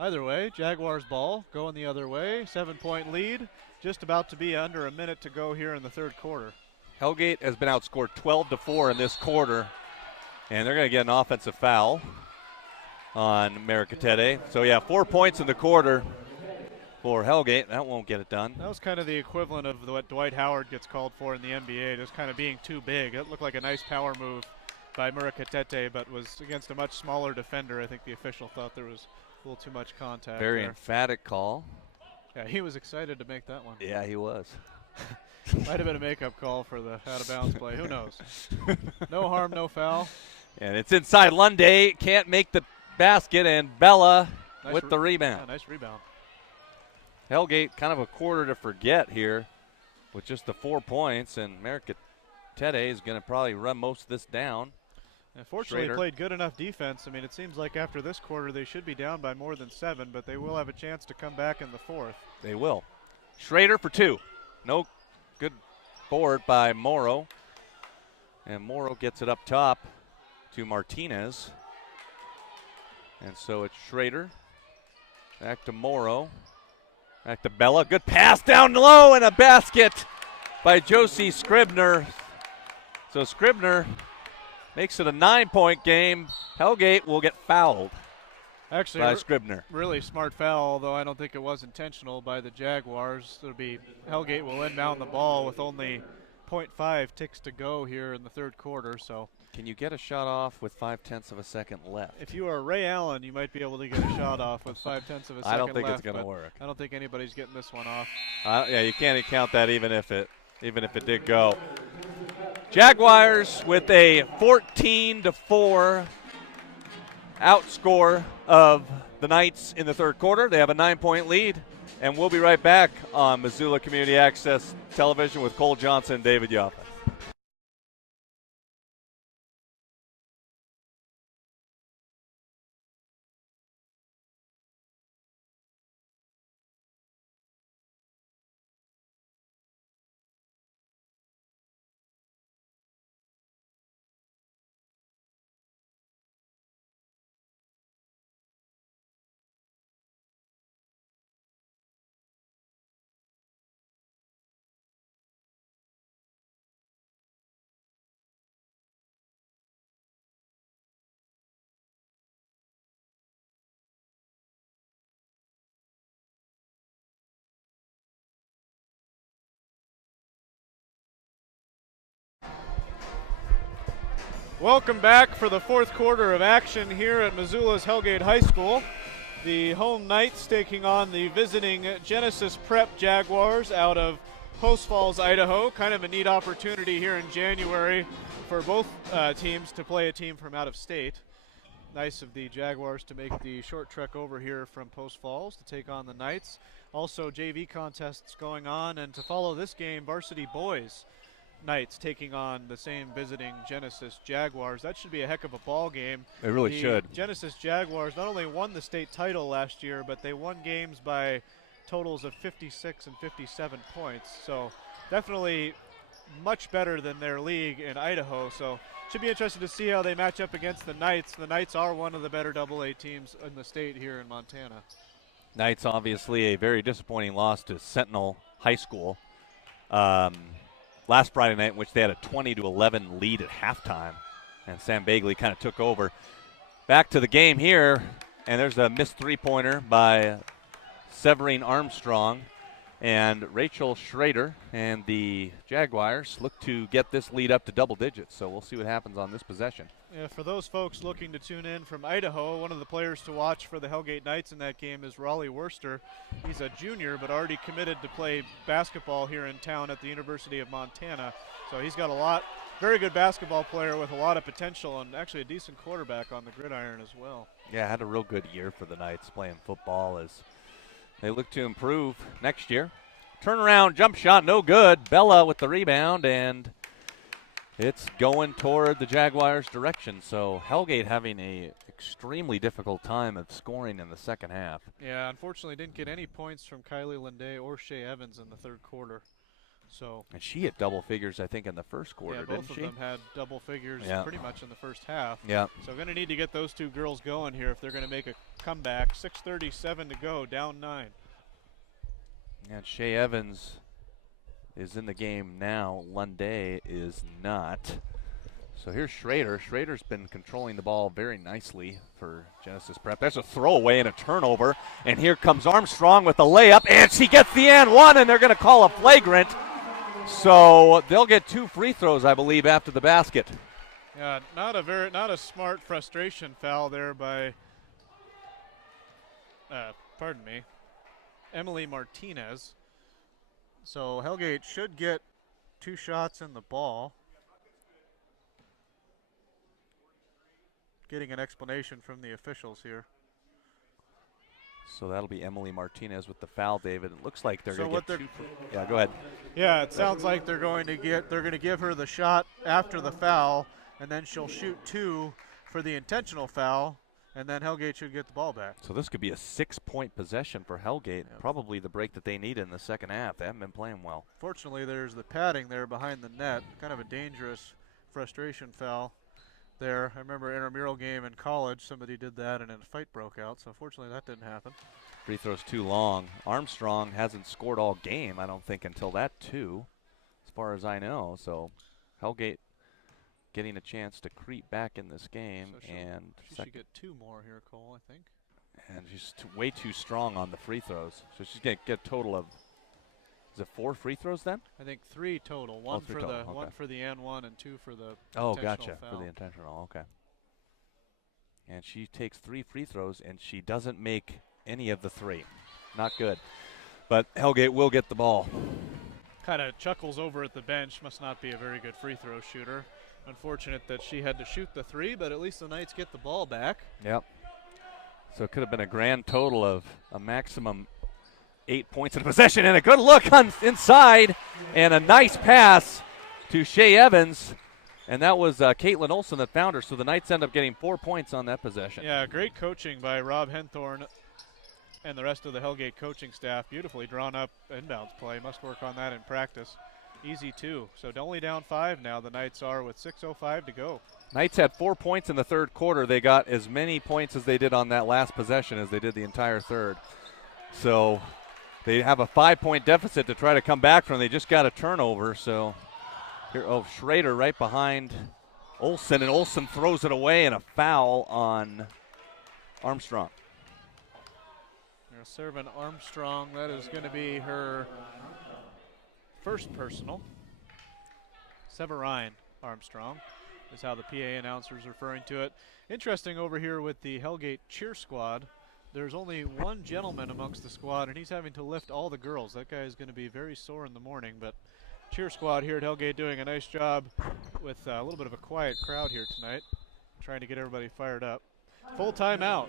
either way, Jaguars ball going the other way. 7-point lead. Just about to be under a minute to go here in the third quarter. Hellgate has been outscored 12-4 in this quarter. And they're going to get an offensive foul on Mercatete. So, yeah, 4 points in the quarter for Hellgate. That won't get it done. That was kind of the equivalent of what Dwight Howard gets called for in the NBA, just kind of being too big. It looked like a nice power move by Mercatete, but was against a much smaller defender. I think the official thought there was a little too much contact. Very there. emphatic call. Yeah, he was excited to make that one. Yeah, he was. Might have been a makeup call for the out-of-bounds play. Who knows? No harm, no foul. And it's inside. Lunde can't make the basket, and Bella with the rebound. Yeah, nice rebound. Hellgate kind of a quarter to forget here with just the 4 points, and Mercatete is going to probably run most of this down. Unfortunately, played good enough defense. I mean, it seems like after this quarter they should be down by more than 7, but they will have a chance to come back in the fourth. They will. Schrader for 2. No good board by Morrow. And Morrow gets it up top to Martinez. And so it's Schrader. Back to Morrow. Back to Bella. Good pass down low and a basket by Josie Scribner. So Scribner makes it a 9-point game. Hellgate will get fouled. Actually, by Scribner. Really smart foul, although I don't think it was intentional by the Jaguars. It'll be Hellgate will inbound the ball with only 0.5 ticks to go here in the third quarter. So, can you get a shot off with 0.5 of a second left? If you are Ray Allen, you might be able to get a shot off with 0.5 of a second left. I don't think it's going to work. I don't think anybody's getting this one off. Yeah, you can't count that even if it did go. Jaguars with a 14-4 outscore of the Knights in the third quarter. They have a 9-point lead, and we'll be right back on Missoula Community Access Television with Cole Johnson and David Yaffa. Welcome back for the fourth quarter of action here at Missoula's Hellgate High School. The home Knights taking on the visiting Genesis Prep Jaguars out of Post Falls, Idaho. Kind of a neat opportunity here in January for both teams to play a team from out of state. Nice of the Jaguars to make the short trek over here from Post Falls to take on the Knights. Also JV contests going on, and to follow this game, Varsity Boys Knights taking on the same visiting Genesis Jaguars. That should be a heck of a ball game. It really the should. Genesis Jaguars not only won the state title last year, but they won games by totals of 56 and 57 points. So definitely much better than their league in Idaho. So should be interesting to see how they match up against the Knights. The Knights are one of the better AA teams in the state here in Montana. Knights obviously a very disappointing loss to Sentinel High School last Friday night, in which they had a 20-11 lead at halftime, and Sam Bagley kind of took over. Back to the game here, and there's a missed three-pointer by Severine Armstrong, and Rachel Schrader and the Jaguars look to get this lead up to double digits, so we'll see what happens on this possession. Yeah, for those folks looking to tune in from Idaho, one of the players to watch for the Hellgate Knights in that game is Raleigh Worcester. He's a junior, but already committed to play basketball here in town at the University of Montana. So he's got very good basketball player with a lot of potential, and actually a decent quarterback on the gridiron as well. Yeah, had a real good year for the Knights playing football as they look to improve next year. Turnaround jump shot, no good. Bella with the rebound, and it's going toward the Jaguars' direction. So Hellgate having a extremely difficult time of scoring in the second half. Yeah, unfortunately didn't get any points from Kylie Linde or Shea Evans in the third quarter. And she hit double figures, I think, in the first quarter, yeah, didn't both she? of them had double figures pretty much in the first half. Yeah. So going to need to get those two girls going here if they're going to make a comeback. 6:37 to go, down 9. And Shea Evans is in the game now. Lunde is not. So here's Schrader. Schrader's been controlling the ball very nicely for Genesis Prep. There's a throwaway and a turnover. And here comes Armstrong with a layup, and she gets the and one, and they're going to call a flagrant. So they'll get 2 free throws, I believe, after the basket. Yeah, not a smart frustration foul there by Emily Martinez. So Hellgate should get 2 shots in the ball. Getting an explanation from the officials here. So that'll be Emily Martinez with the foul, David. It looks like they're So going to get 2. Yeah, go ahead. Yeah, it sounds like they're going to give her the shot after the foul, and then she'll shoot 2 for the intentional foul, and then Hellgate should get the ball back. So this could be a 6-point possession for Hellgate. Yep. Probably the break that they need in the second half. They haven't been playing well. Fortunately, there's the padding there behind the net. Kind of a dangerous frustration foul there. I remember an intramural game in college, somebody did that and a fight broke out, so fortunately that didn't happen. Free throw's too long. Armstrong hasn't scored all game, I don't think, until that too, as far as I know. So Hellgate getting a chance to creep back in this game. So she should get 2 more here, Cole, I think. And she's way too strong on the free throws. So she's going to get a total of, is it 4 free throws then? I think 3 total. One for total. the one for the and one, and 2 for the oh, intentional gotcha, foul. for the intentional. Okay. And she takes 3 free throws, and she doesn't make any of the 3. Not good. But Hellgate will get the ball. Kind of chuckles over at the bench. Must not be a very good free throw shooter. Unfortunate that she had to shoot the 3, but at least the Knights get the ball back. Yep. So it could have been a grand total of a maximum 8 points in possession, and a good look on inside, and a nice pass to Shea Evans, and that was Caitlin Olson that found her. So the Knights end up getting 4 points on that possession. Yeah, great coaching by Rob Henthorn and the rest of the Hellgate coaching staff. Beautifully drawn up inbounds play. Must work on that in practice. Easy 2. So only down 5 now. The Knights are with 6:05 to go. Knights had 4 points in the third quarter. They got as many points as they did on that last possession as they did the entire third. So they have a 5-point deficit to try to come back from. They just got a turnover. So here, Schrader right behind Olson, and Olson throws it away, and a foul on Armstrong. Serving Armstrong, that is going to be her first personal. Severine Armstrong. is how the PA announcer is referring to it. Interesting over here with the Hellgate cheer squad. There's only one gentleman amongst the squad, and he's having to lift all the girls. That guy is going to be very sore in the morning, but cheer squad here at Hellgate doing a nice job with a little bit of a quiet crowd here tonight, trying to get everybody fired up. Full timeout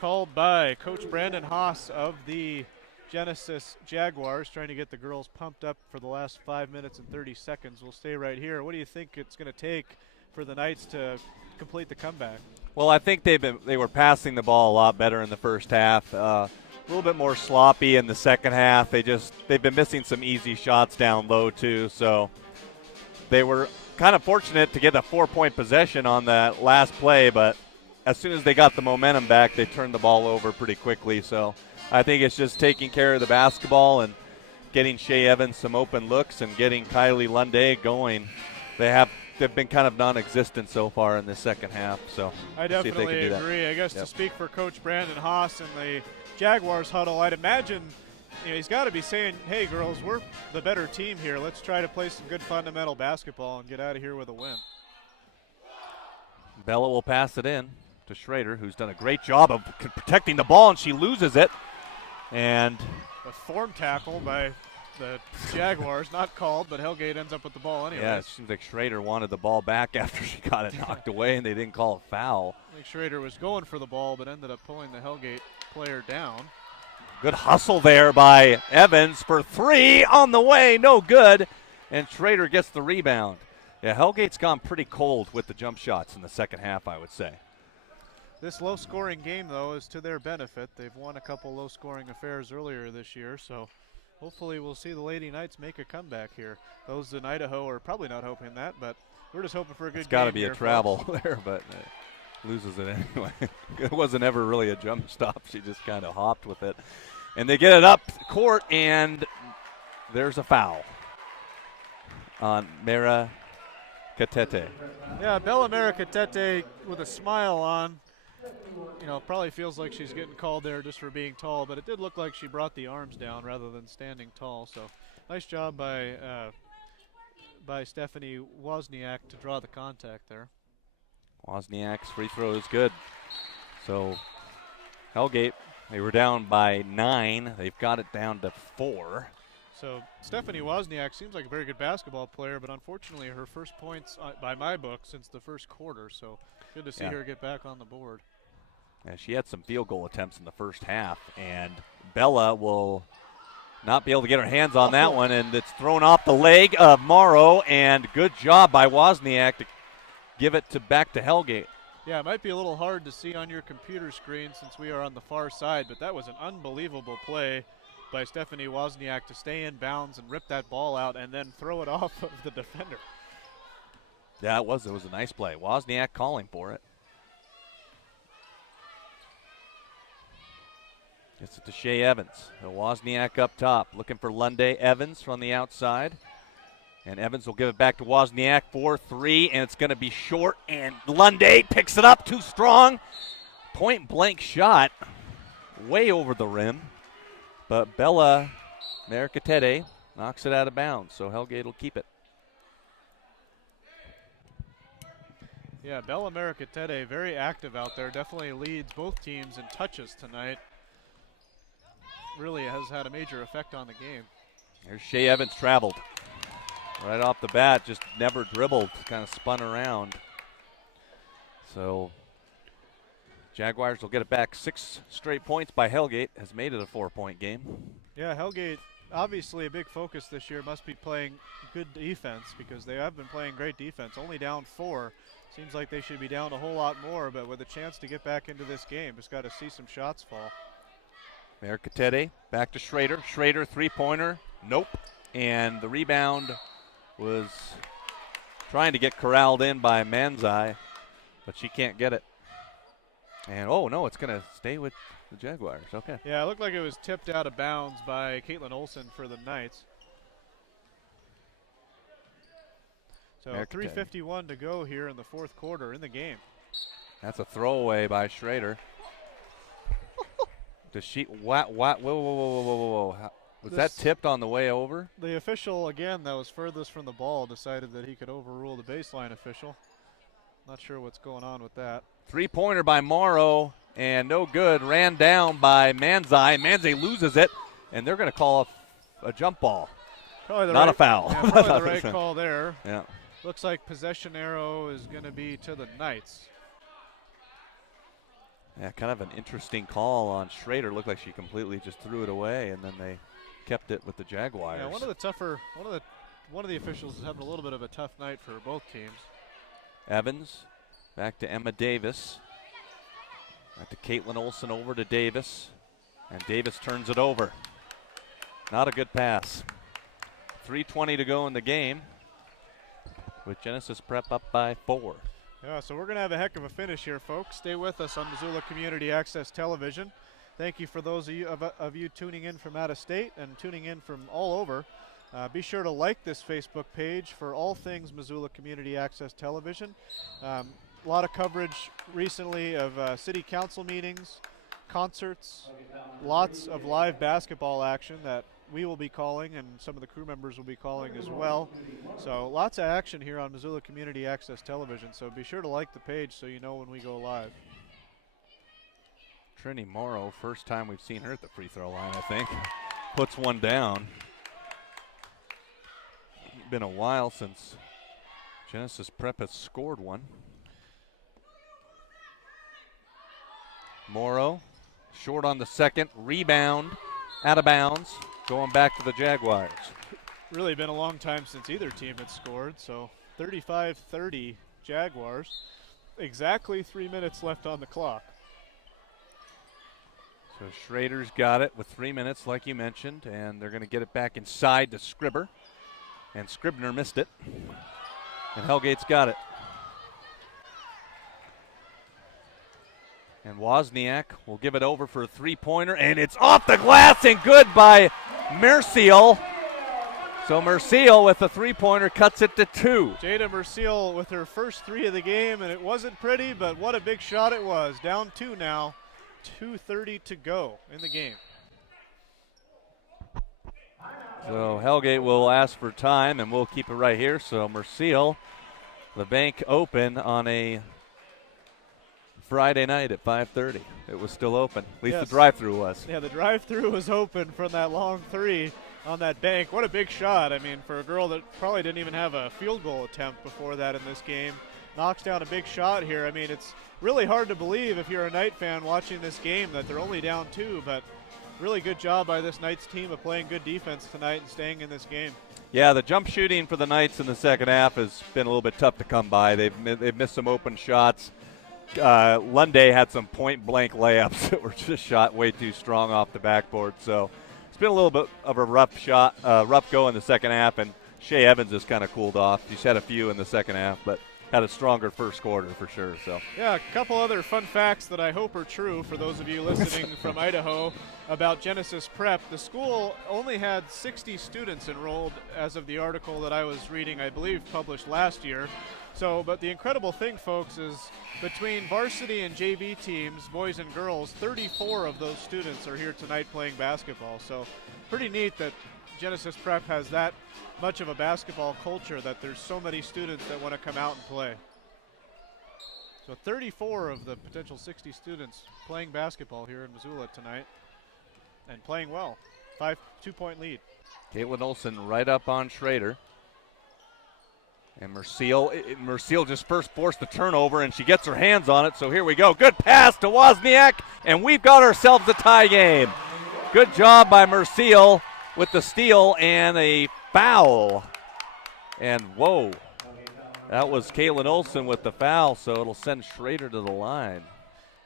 called by Coach Brandon Haas of the Genesis Jaguars, trying to get the girls pumped up for the last 5 minutes and 30 seconds. We'll stay right here. What do you think it's going to take for the Knights to complete the comeback? Well, I think they were passing the ball a lot better in the first half. A little bit more sloppy in the second half. They've been missing some easy shots down low too. So they were kind of fortunate to get a 4-point possession on that last play, but as soon as they got the momentum back, they turned the ball over pretty quickly. So I think it's just taking care of the basketball and getting Shea Evans some open looks and getting Kylie Lunday going. They've been kind of non-existent so far in the second half. So I definitely agree. I guess to speak for Coach Brandon Haas and the Jaguars huddle, I'd imagine he's got to be saying, hey, girls, we're the better team here. Let's try to play some good fundamental basketball and get out of here with a win. Bella will pass it in to Schrader, who's done a great job of protecting the ball, and she loses it. And a form tackle by the Jaguars, not called, but Hellgate ends up with the ball anyway. Yeah, it seems like Schrader wanted the ball back after she got it knocked away, and they didn't call a foul. I think Schrader was going for the ball, but ended up pulling the Hellgate player down. Good hustle there by Evans for three on the way, no good, and Schrader gets the rebound. Yeah, Hellgate's gone pretty cold with the jump shots in the second half, I would say. This low-scoring game, though, is to their benefit. They've won a couple low-scoring affairs earlier this year, so hopefully we'll see the Lady Knights make a comeback here. Those in Idaho are probably not hoping that, but we're just hoping for a good game. It's got to be here, a travel folks. there, but loses it anyway. It wasn't ever really a jump stop. She just kind of hopped with it. And they get it up court, and there's a foul on Mera Katete. Yeah, Bella Mera Katete with a smile on. Probably feels like she's getting called there just for being tall, but it did look like she brought the arms down rather than standing tall. So nice job by Stephanie Wozniak to draw the contact there. Wozniak's free throw is good. So Hellgate, they were down by 9. They've got it down to 4. So Stephanie Wozniak seems like a very good basketball player, but unfortunately her first points by my book since the first quarter. So good to see her get back on the board. Yeah, she had some field goal attempts in the first half, and Bella will not be able to get her hands on that one, and it's thrown off the leg of Morrow, and good job by Wozniak to give it back to Hellgate. Yeah, it might be a little hard to see on your computer screen since we are on the far side, but that was an unbelievable play by Stephanie Wozniak to stay in bounds and rip that ball out and then throw it off of the defender. Yeah, it was a nice play. Wozniak calling for it. Gets it to Shea Evans. Wozniak up top, looking for Lunday. Evans from the outside. And Evans will give it back to Wozniak for 3, and it's going to be short, and Lunday picks it up, too strong. Point blank shot, way over the rim. But Bella Mercatete knocks it out of bounds, so Hellgate will keep it. Yeah, Bella Mercatete very active out there. Definitely leads both teams in touches tonight. Really has had a major effect on the game. There's Shea Evans traveled. Right off the bat, just never dribbled, kind of spun around. So Jaguars will get it back. 6 straight points by Hellgate has made it a 4-point game. Yeah, Hellgate, obviously a big focus this year, must be playing good defense because they have been playing great defense. Only down 4. Seems like they should be down a whole lot more, but with a chance to get back into this game, just got to see some shots fall. Mercatete back to Schrader. Schrader, three-pointer. Nope. And the rebound was trying to get corralled in by Manzai, but she can't get it. And, oh, no, it's going to stay with the Jaguars. Okay. Yeah, it looked like it was tipped out of bounds by Caitlin Olsen for the Knights. So Mercatete. 3:51 to go here in the fourth quarter in the game. That's a throwaway by Schrader. Does she, whoa. Was that tipped on the way over? The official, again, that was furthest from the ball, decided that he could overrule the baseline official. Not sure what's going on with that. Three-pointer by Morrow, and no good. Ran down by Manzai. Manzai loses it, and they're going to call a jump ball. Not a foul. Yeah, probably the right call there. Yeah. Looks like possession arrow is going to be to the Knights. Yeah, kind of an interesting call on Schrader. Looked like she completely just threw it away, and then they kept it with the Jaguars. Yeah, one of the officials is having a little bit of a tough night for both teams. Evans back to Emma Davis. Back to Caitlin Olsen, over to Davis, and Davis turns it over. Not a good pass. 3:20 to go in the game, with Genesis Prep up by 4. Yeah, so we're going to have a heck of a finish here, folks. Stay with us on Missoula Community Access Television. Thank you for those of you tuning in from out of state and tuning in from all over. Be sure to like this Facebook page for all things Missoula Community Access Television. A lot of coverage recently of city council meetings, concerts, lots of live basketball action that we will be calling, and some of the crew members will be calling as well. So lots of action here on Missoula Community Access Television, so be sure to like the page so you know when we go live. Trini Morrow, first time we've seen her at the free throw line, I think. Puts one down. Been a while since Genesis Prep has scored one. Morrow, short on the second, rebound, out of bounds, going back to the Jaguars. Really been a long time since either team had scored, so 35-30 Jaguars. Exactly 3 minutes left on the clock. So Schrader's got it with 3 minutes, like you mentioned, and they're going to get it back inside to Scribner. And Scribner missed it. And Hellgate's got it. And Wozniak will give it over for a three-pointer, and it's off the glass and good by Merciel. So Merciel with the three-pointer cuts it to 2. Jada Merciel with her first 3 of the game, and it wasn't pretty, but what a big shot it was. Down 2 now, 2:30 to go in the game. So Hellgate will ask for time, and we'll keep it right here. So Merciel, the bank open on a Friday night at 5:30. It was still open. At least yes. the drive-through was. Yeah, the drive-through was open from that long 3 on that bank. What a big shot. I mean, for a girl that probably didn't even have a field goal attempt before that in this game, knocks down a big shot here. I mean, it's really hard to believe if you're a Knight fan watching this game that they're only down 2, but really good job by this Knights team of playing good defense tonight and staying in this game. Yeah, the jump shooting for the Knights in the second half has been a little bit tough to come by. They've missed some open shots. Lunday had some point-blank layups that were just shot way too strong off the backboard. So it's been a little bit of a rough go in the second half, and Shea Evans has kind of cooled off. She's had a few in the second half, but had a stronger first quarter for sure. So yeah, a couple other fun facts that I hope are true for those of you listening from Idaho about Genesis Prep. The school only had 60 students enrolled as of the article that I was reading, I believe published last year. So, but the incredible thing, folks, is between varsity and JV teams, boys and girls, 34 of those students are here tonight playing basketball. So pretty neat that Genesis Prep has that much of a basketball culture, that there's so many students that want to come out and play. So 34 of the potential 60 students playing basketball here in Missoula tonight and playing well. 2-point lead. Caitlin Olsen right up on Schrader. And Merciel just first forced the turnover, and she gets her hands on it, so here we go. Good pass to Wozniak, and we've got ourselves a tie game. Good job by Merciel with the steal and a foul. And whoa, that was Caitlin Olsen with the foul, so it'll send Schrader to the line.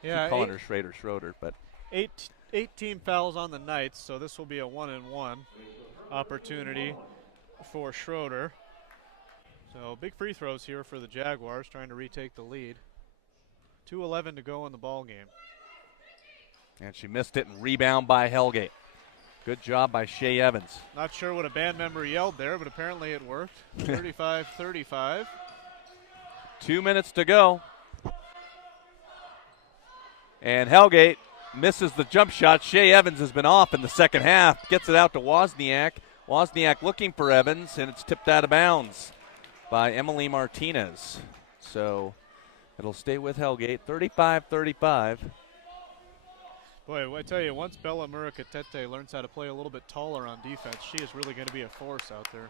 Yeah, keep calling her Schroeder, but 18 fouls on the Knights, so this will be a 1-and-1 opportunity for Schroeder. So big free throws here for the Jaguars, trying to retake the lead. 2:11 to go in the ball game. And she missed it, and rebound by Hellgate. Good job by Shea Evans. Not sure what a band member yelled there, but apparently it worked. 35-35. 2 minutes to go. And Hellgate misses the jump shot. Shea Evans has been off in the second half. Gets it out to Wozniak. Wozniak looking for Evans, and it's tipped out of bounds by Emily Martinez. So It'll stay with Hellgate, 35-35. Boy, I tell you, once Bella Murakatete learns how to play a little bit taller on defense, she is really going to be a force out there.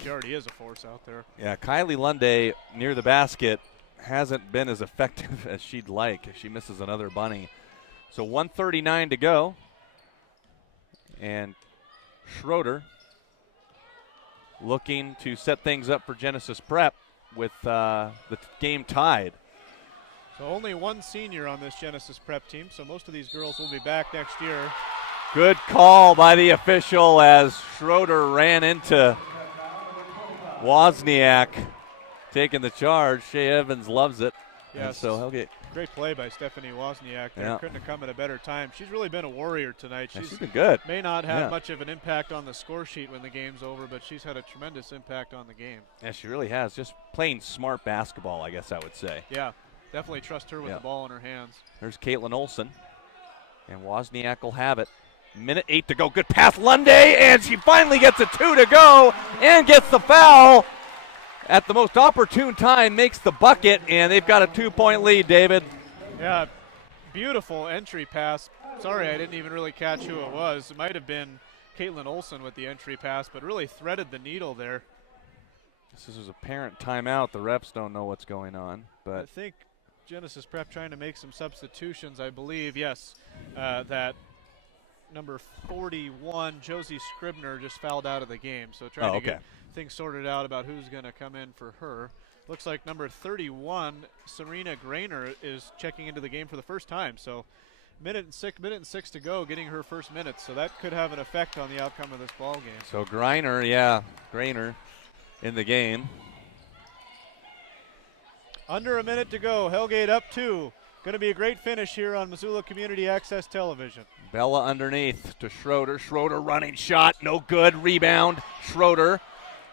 She already is a force out there. Yeah, Kylie Lunday near the basket hasn't been as effective as she'd like. She misses another bunny. So 1:39 to go. And Schroeder looking to set things up for Genesis Prep with the game tied. So only one senior on this Genesis Prep team, so most of these girls will be back next year. Good call by the official as Schroeder ran into Wozniak taking the charge. Shea Evans loves it. Yes. So Hellgate. Great play by Stephanie Wozniak there. Yeah. Couldn't have come at a better time. She's really been a warrior tonight. She's been good. May not have much of an impact on the score sheet when the game's over, but she's had a tremendous impact on the game. Yeah, she really has. Just playing smart basketball, I guess I would say. Yeah, definitely trust her with the ball in her hands. There's Caitlin Olson, and Wozniak will have it. Minute 8 to go. Good pass, Lunday, and she finally gets a 2 to go and gets the foul. At the most opportune time, makes the bucket, and they've got a 2-point lead, David. Yeah, beautiful entry pass. Sorry, I didn't even really catch who it was. It might have been Caitlin Olson with the entry pass, but really threaded the needle there. This is a parent timeout. The refs don't know what's going on. But I think Genesis Prep trying to make some substitutions, I believe. Yes, that number 41, Josie Scribner, just fouled out of the game. So trying to get things sorted out about who's going to come in for her. Looks like number 31, Serena Grainer, is checking into the game for the first time. So minute and six to go, getting her first minutes. So that could have an effect on the outcome of this ball game. So Grainer in the game. Under a minute to go. Hellgate up 2. Going to be a great finish here on Missoula Community Access Television. Bella underneath to Schroeder. Schroeder running shot. No good. Rebound. Schroeder.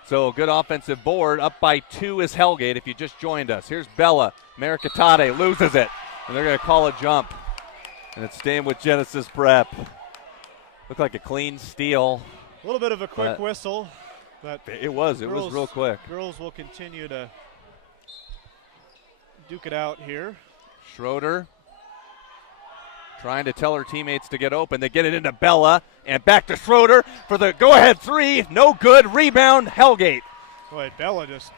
So good offensive board. Up by 2 is Hellgate if you just joined us. Here's Bella. Mercatate loses it. And they're going to call a jump. And it's staying with Genesis Prep. Looked like a clean steal. A little bit of a quick whistle. But it was real quick. Girls will continue to duke it out here. Schroeder trying to tell her teammates to get open. They get it into Bella and back to Schroeder for the go-ahead 3. No good. Rebound, Hellgate. Boy, Bella just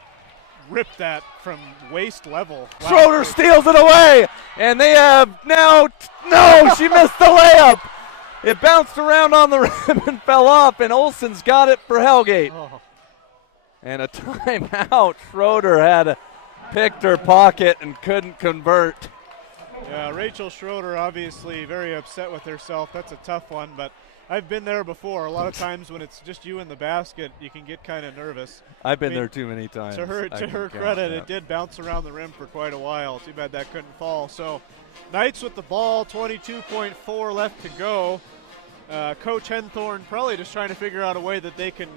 ripped that from waist level. Wow. Schroeder steals it away, and they have now. No, she missed the layup. It bounced around on the rim and fell off, and Olsen's got it for Hellgate. Oh. And a timeout. Schroeder had picked her pocket and couldn't convert. Yeah, Rachel Schroeder obviously very upset with herself. That's a tough one, but I've been there before. A lot of times when it's just you in the basket, you can get kind of nervous. I've been there too many times. To her credit, it did bounce around the rim for quite a while. Too bad that couldn't fall. So Knights with the ball, 22.4 left to go. Coach Henthorne probably just trying to figure out a way that they can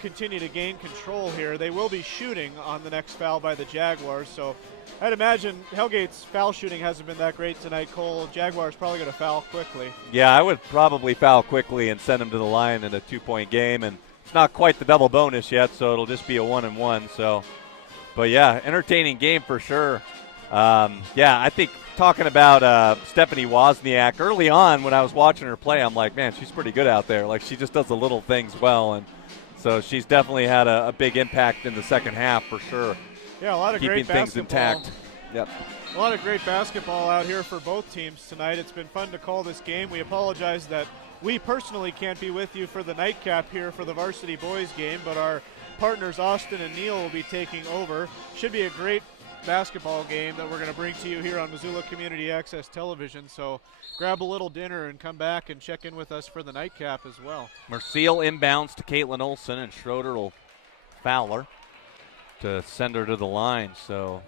continue to gain control here. They will be shooting on the next foul by the Jaguars, so I'd imagine Hellgate's foul shooting hasn't been that great tonight, Cole. Jaguars probably going to foul quickly. Yeah, I would probably foul quickly and send them to the line in a 2-point game, and it's not quite the double bonus yet, so it'll just be a 1-and-1. So, but yeah, entertaining game for sure. I think talking about Stephanie Wozniak, early on when I was watching her play, I'm like, man, she's pretty good out there. Like, she just does the little things well, and so she's definitely had a big impact in the second half for sure. Yeah, a lot of keeping great things basketball. intact. Yep. A lot of great basketball out here for both teams tonight. It's been fun to call this game. We apologize that we personally can't be with you for the nightcap here for the varsity boys game, but our partners Austin and Neil will be taking over. Should be a great basketball game that we're going to bring to you here on Missoula Community Access Television. So grab a little dinner and come back and check in with us for the nightcap as well. Merciel inbounds to Caitlin Olson, and Schroeder will foul her to send her to the line. So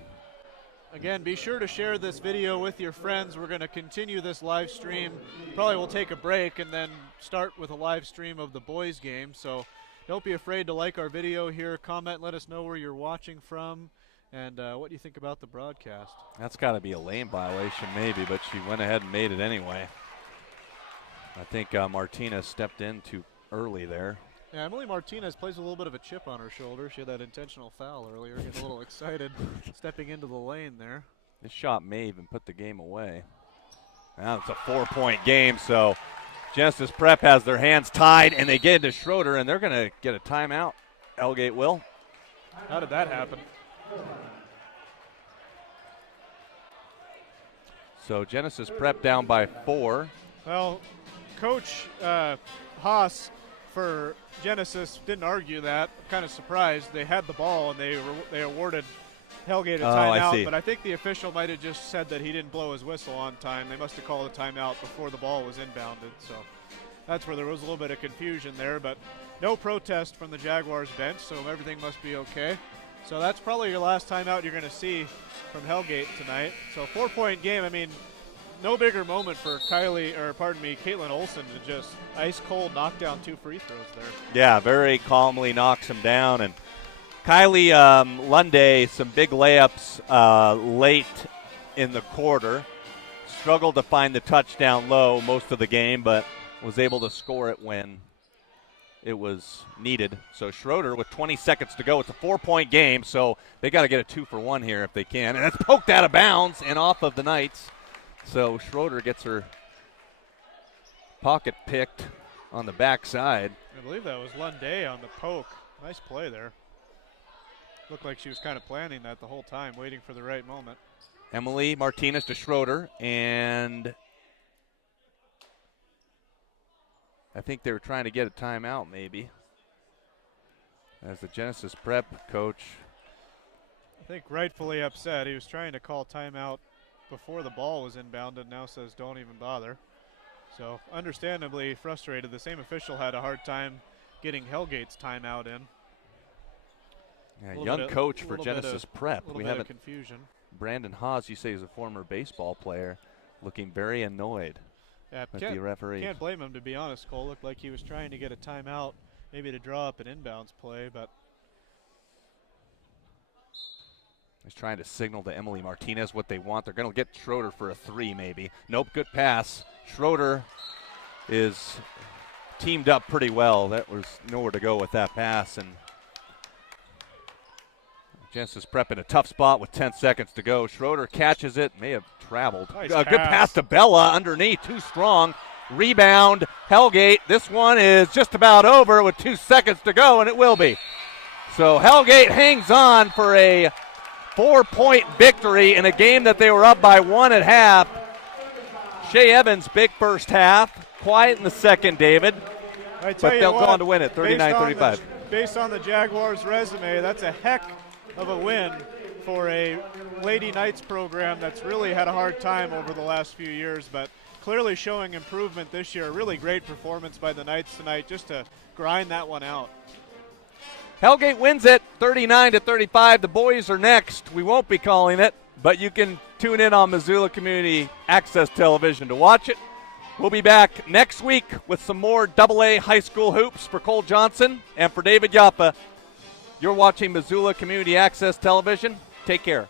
again, be sure to share this video with your friends. We're going to continue this live stream. Probably we'll take a break and then start with a live stream of the boys game. So don't be afraid to like our video here, comment, let us know where you're watching from, and what do you think about the broadcast? That's got to be a lane violation maybe, but she went ahead and made it anyway. I think Martinez stepped in too early there. Yeah, Emily Martinez plays a little bit of a chip on her shoulder. She had that intentional foul earlier, getting a little excited, stepping into the lane there. This shot may even put the game away. Now it's a 4-point game, so Genesis Prep has their hands tied, and they get into Schroeder, and they're going to get a timeout. Hellgate will. How did that happen? So Genesis Prep down by 4. Well, Coach Haas for Genesis didn't argue that. I'm kind of surprised. They had the ball, and they awarded Hellgate a timeout, but I think the official might have just said that he didn't blow his whistle on time. They must have called a timeout before the ball was inbounded, so that's where there was a little bit of confusion there, but no protest from the Jaguars bench, so everything must be okay. So that's probably your last timeout you're going to see from Hellgate tonight. So 4-point game. I mean, no bigger moment for Caitlin Olsen to just ice cold knock down 2 free throws there. Yeah, very calmly knocks him down. And Kylie Lunday, some big layups late in the quarter. Struggled to find the touchdown low most of the game, but was able to score it when it was needed. So Schroeder with 20 seconds to go. It's a 4-point game, so they got to get a 2-for-1 here if they can. And it's poked out of bounds and off of the Knights. So Schroeder gets her pocket picked on the backside. I believe that was Lunday on the poke. Nice play there. Looked like she was kind of planning that the whole time, waiting for the right moment. Emily Martinez to Schroeder, and I think they were trying to get a timeout maybe. As the Genesis Prep coach, I think rightfully upset. He was trying to call timeout before the ball was inbounded, now says don't even bother. So understandably frustrated. The same official had a hard time getting Hellgate's timeout in. Yeah, young coach for Genesis Prep. We have confusion. Brandon Haas, you say, is a former baseball player, looking very annoyed with the referee. Can't blame him, to be honest. Cole looked like he was trying to get a timeout, maybe to draw up an inbounds play, but he's trying to signal to Emily Martinez what they want. They're going to get Schroeder for a 3 maybe. Nope, good pass. Schroeder is teamed up pretty well. That was nowhere to go with that pass, and Genesis Prep in a tough spot with 10 seconds to go. Schroeder catches it, may have traveled. Nice Good pass to Bella underneath, too strong. Rebound, Hellgate. This one is just about over with 2 seconds to go, and it will be. So Hellgate hangs on for a 4-point victory in a game that they were up by 1 at half. Shea Evans, big first half. Quiet in the second, David. But they'll go on to win it, 39-35. Based on the Jaguars' resume, that's a heck of a win for a Lady Knights program that's really had a hard time over the last few years, but clearly showing improvement this year. A really great performance by the Knights tonight just to grind that one out. Hellgate wins it 39-35. The boys are next. We won't be calling it, but you can tune in on Missoula Community Access Television to watch it. We'll be back next week with some more AA high school hoops for Cole Johnson and for David Yapa. You're watching Missoula Community Access Television. Take care.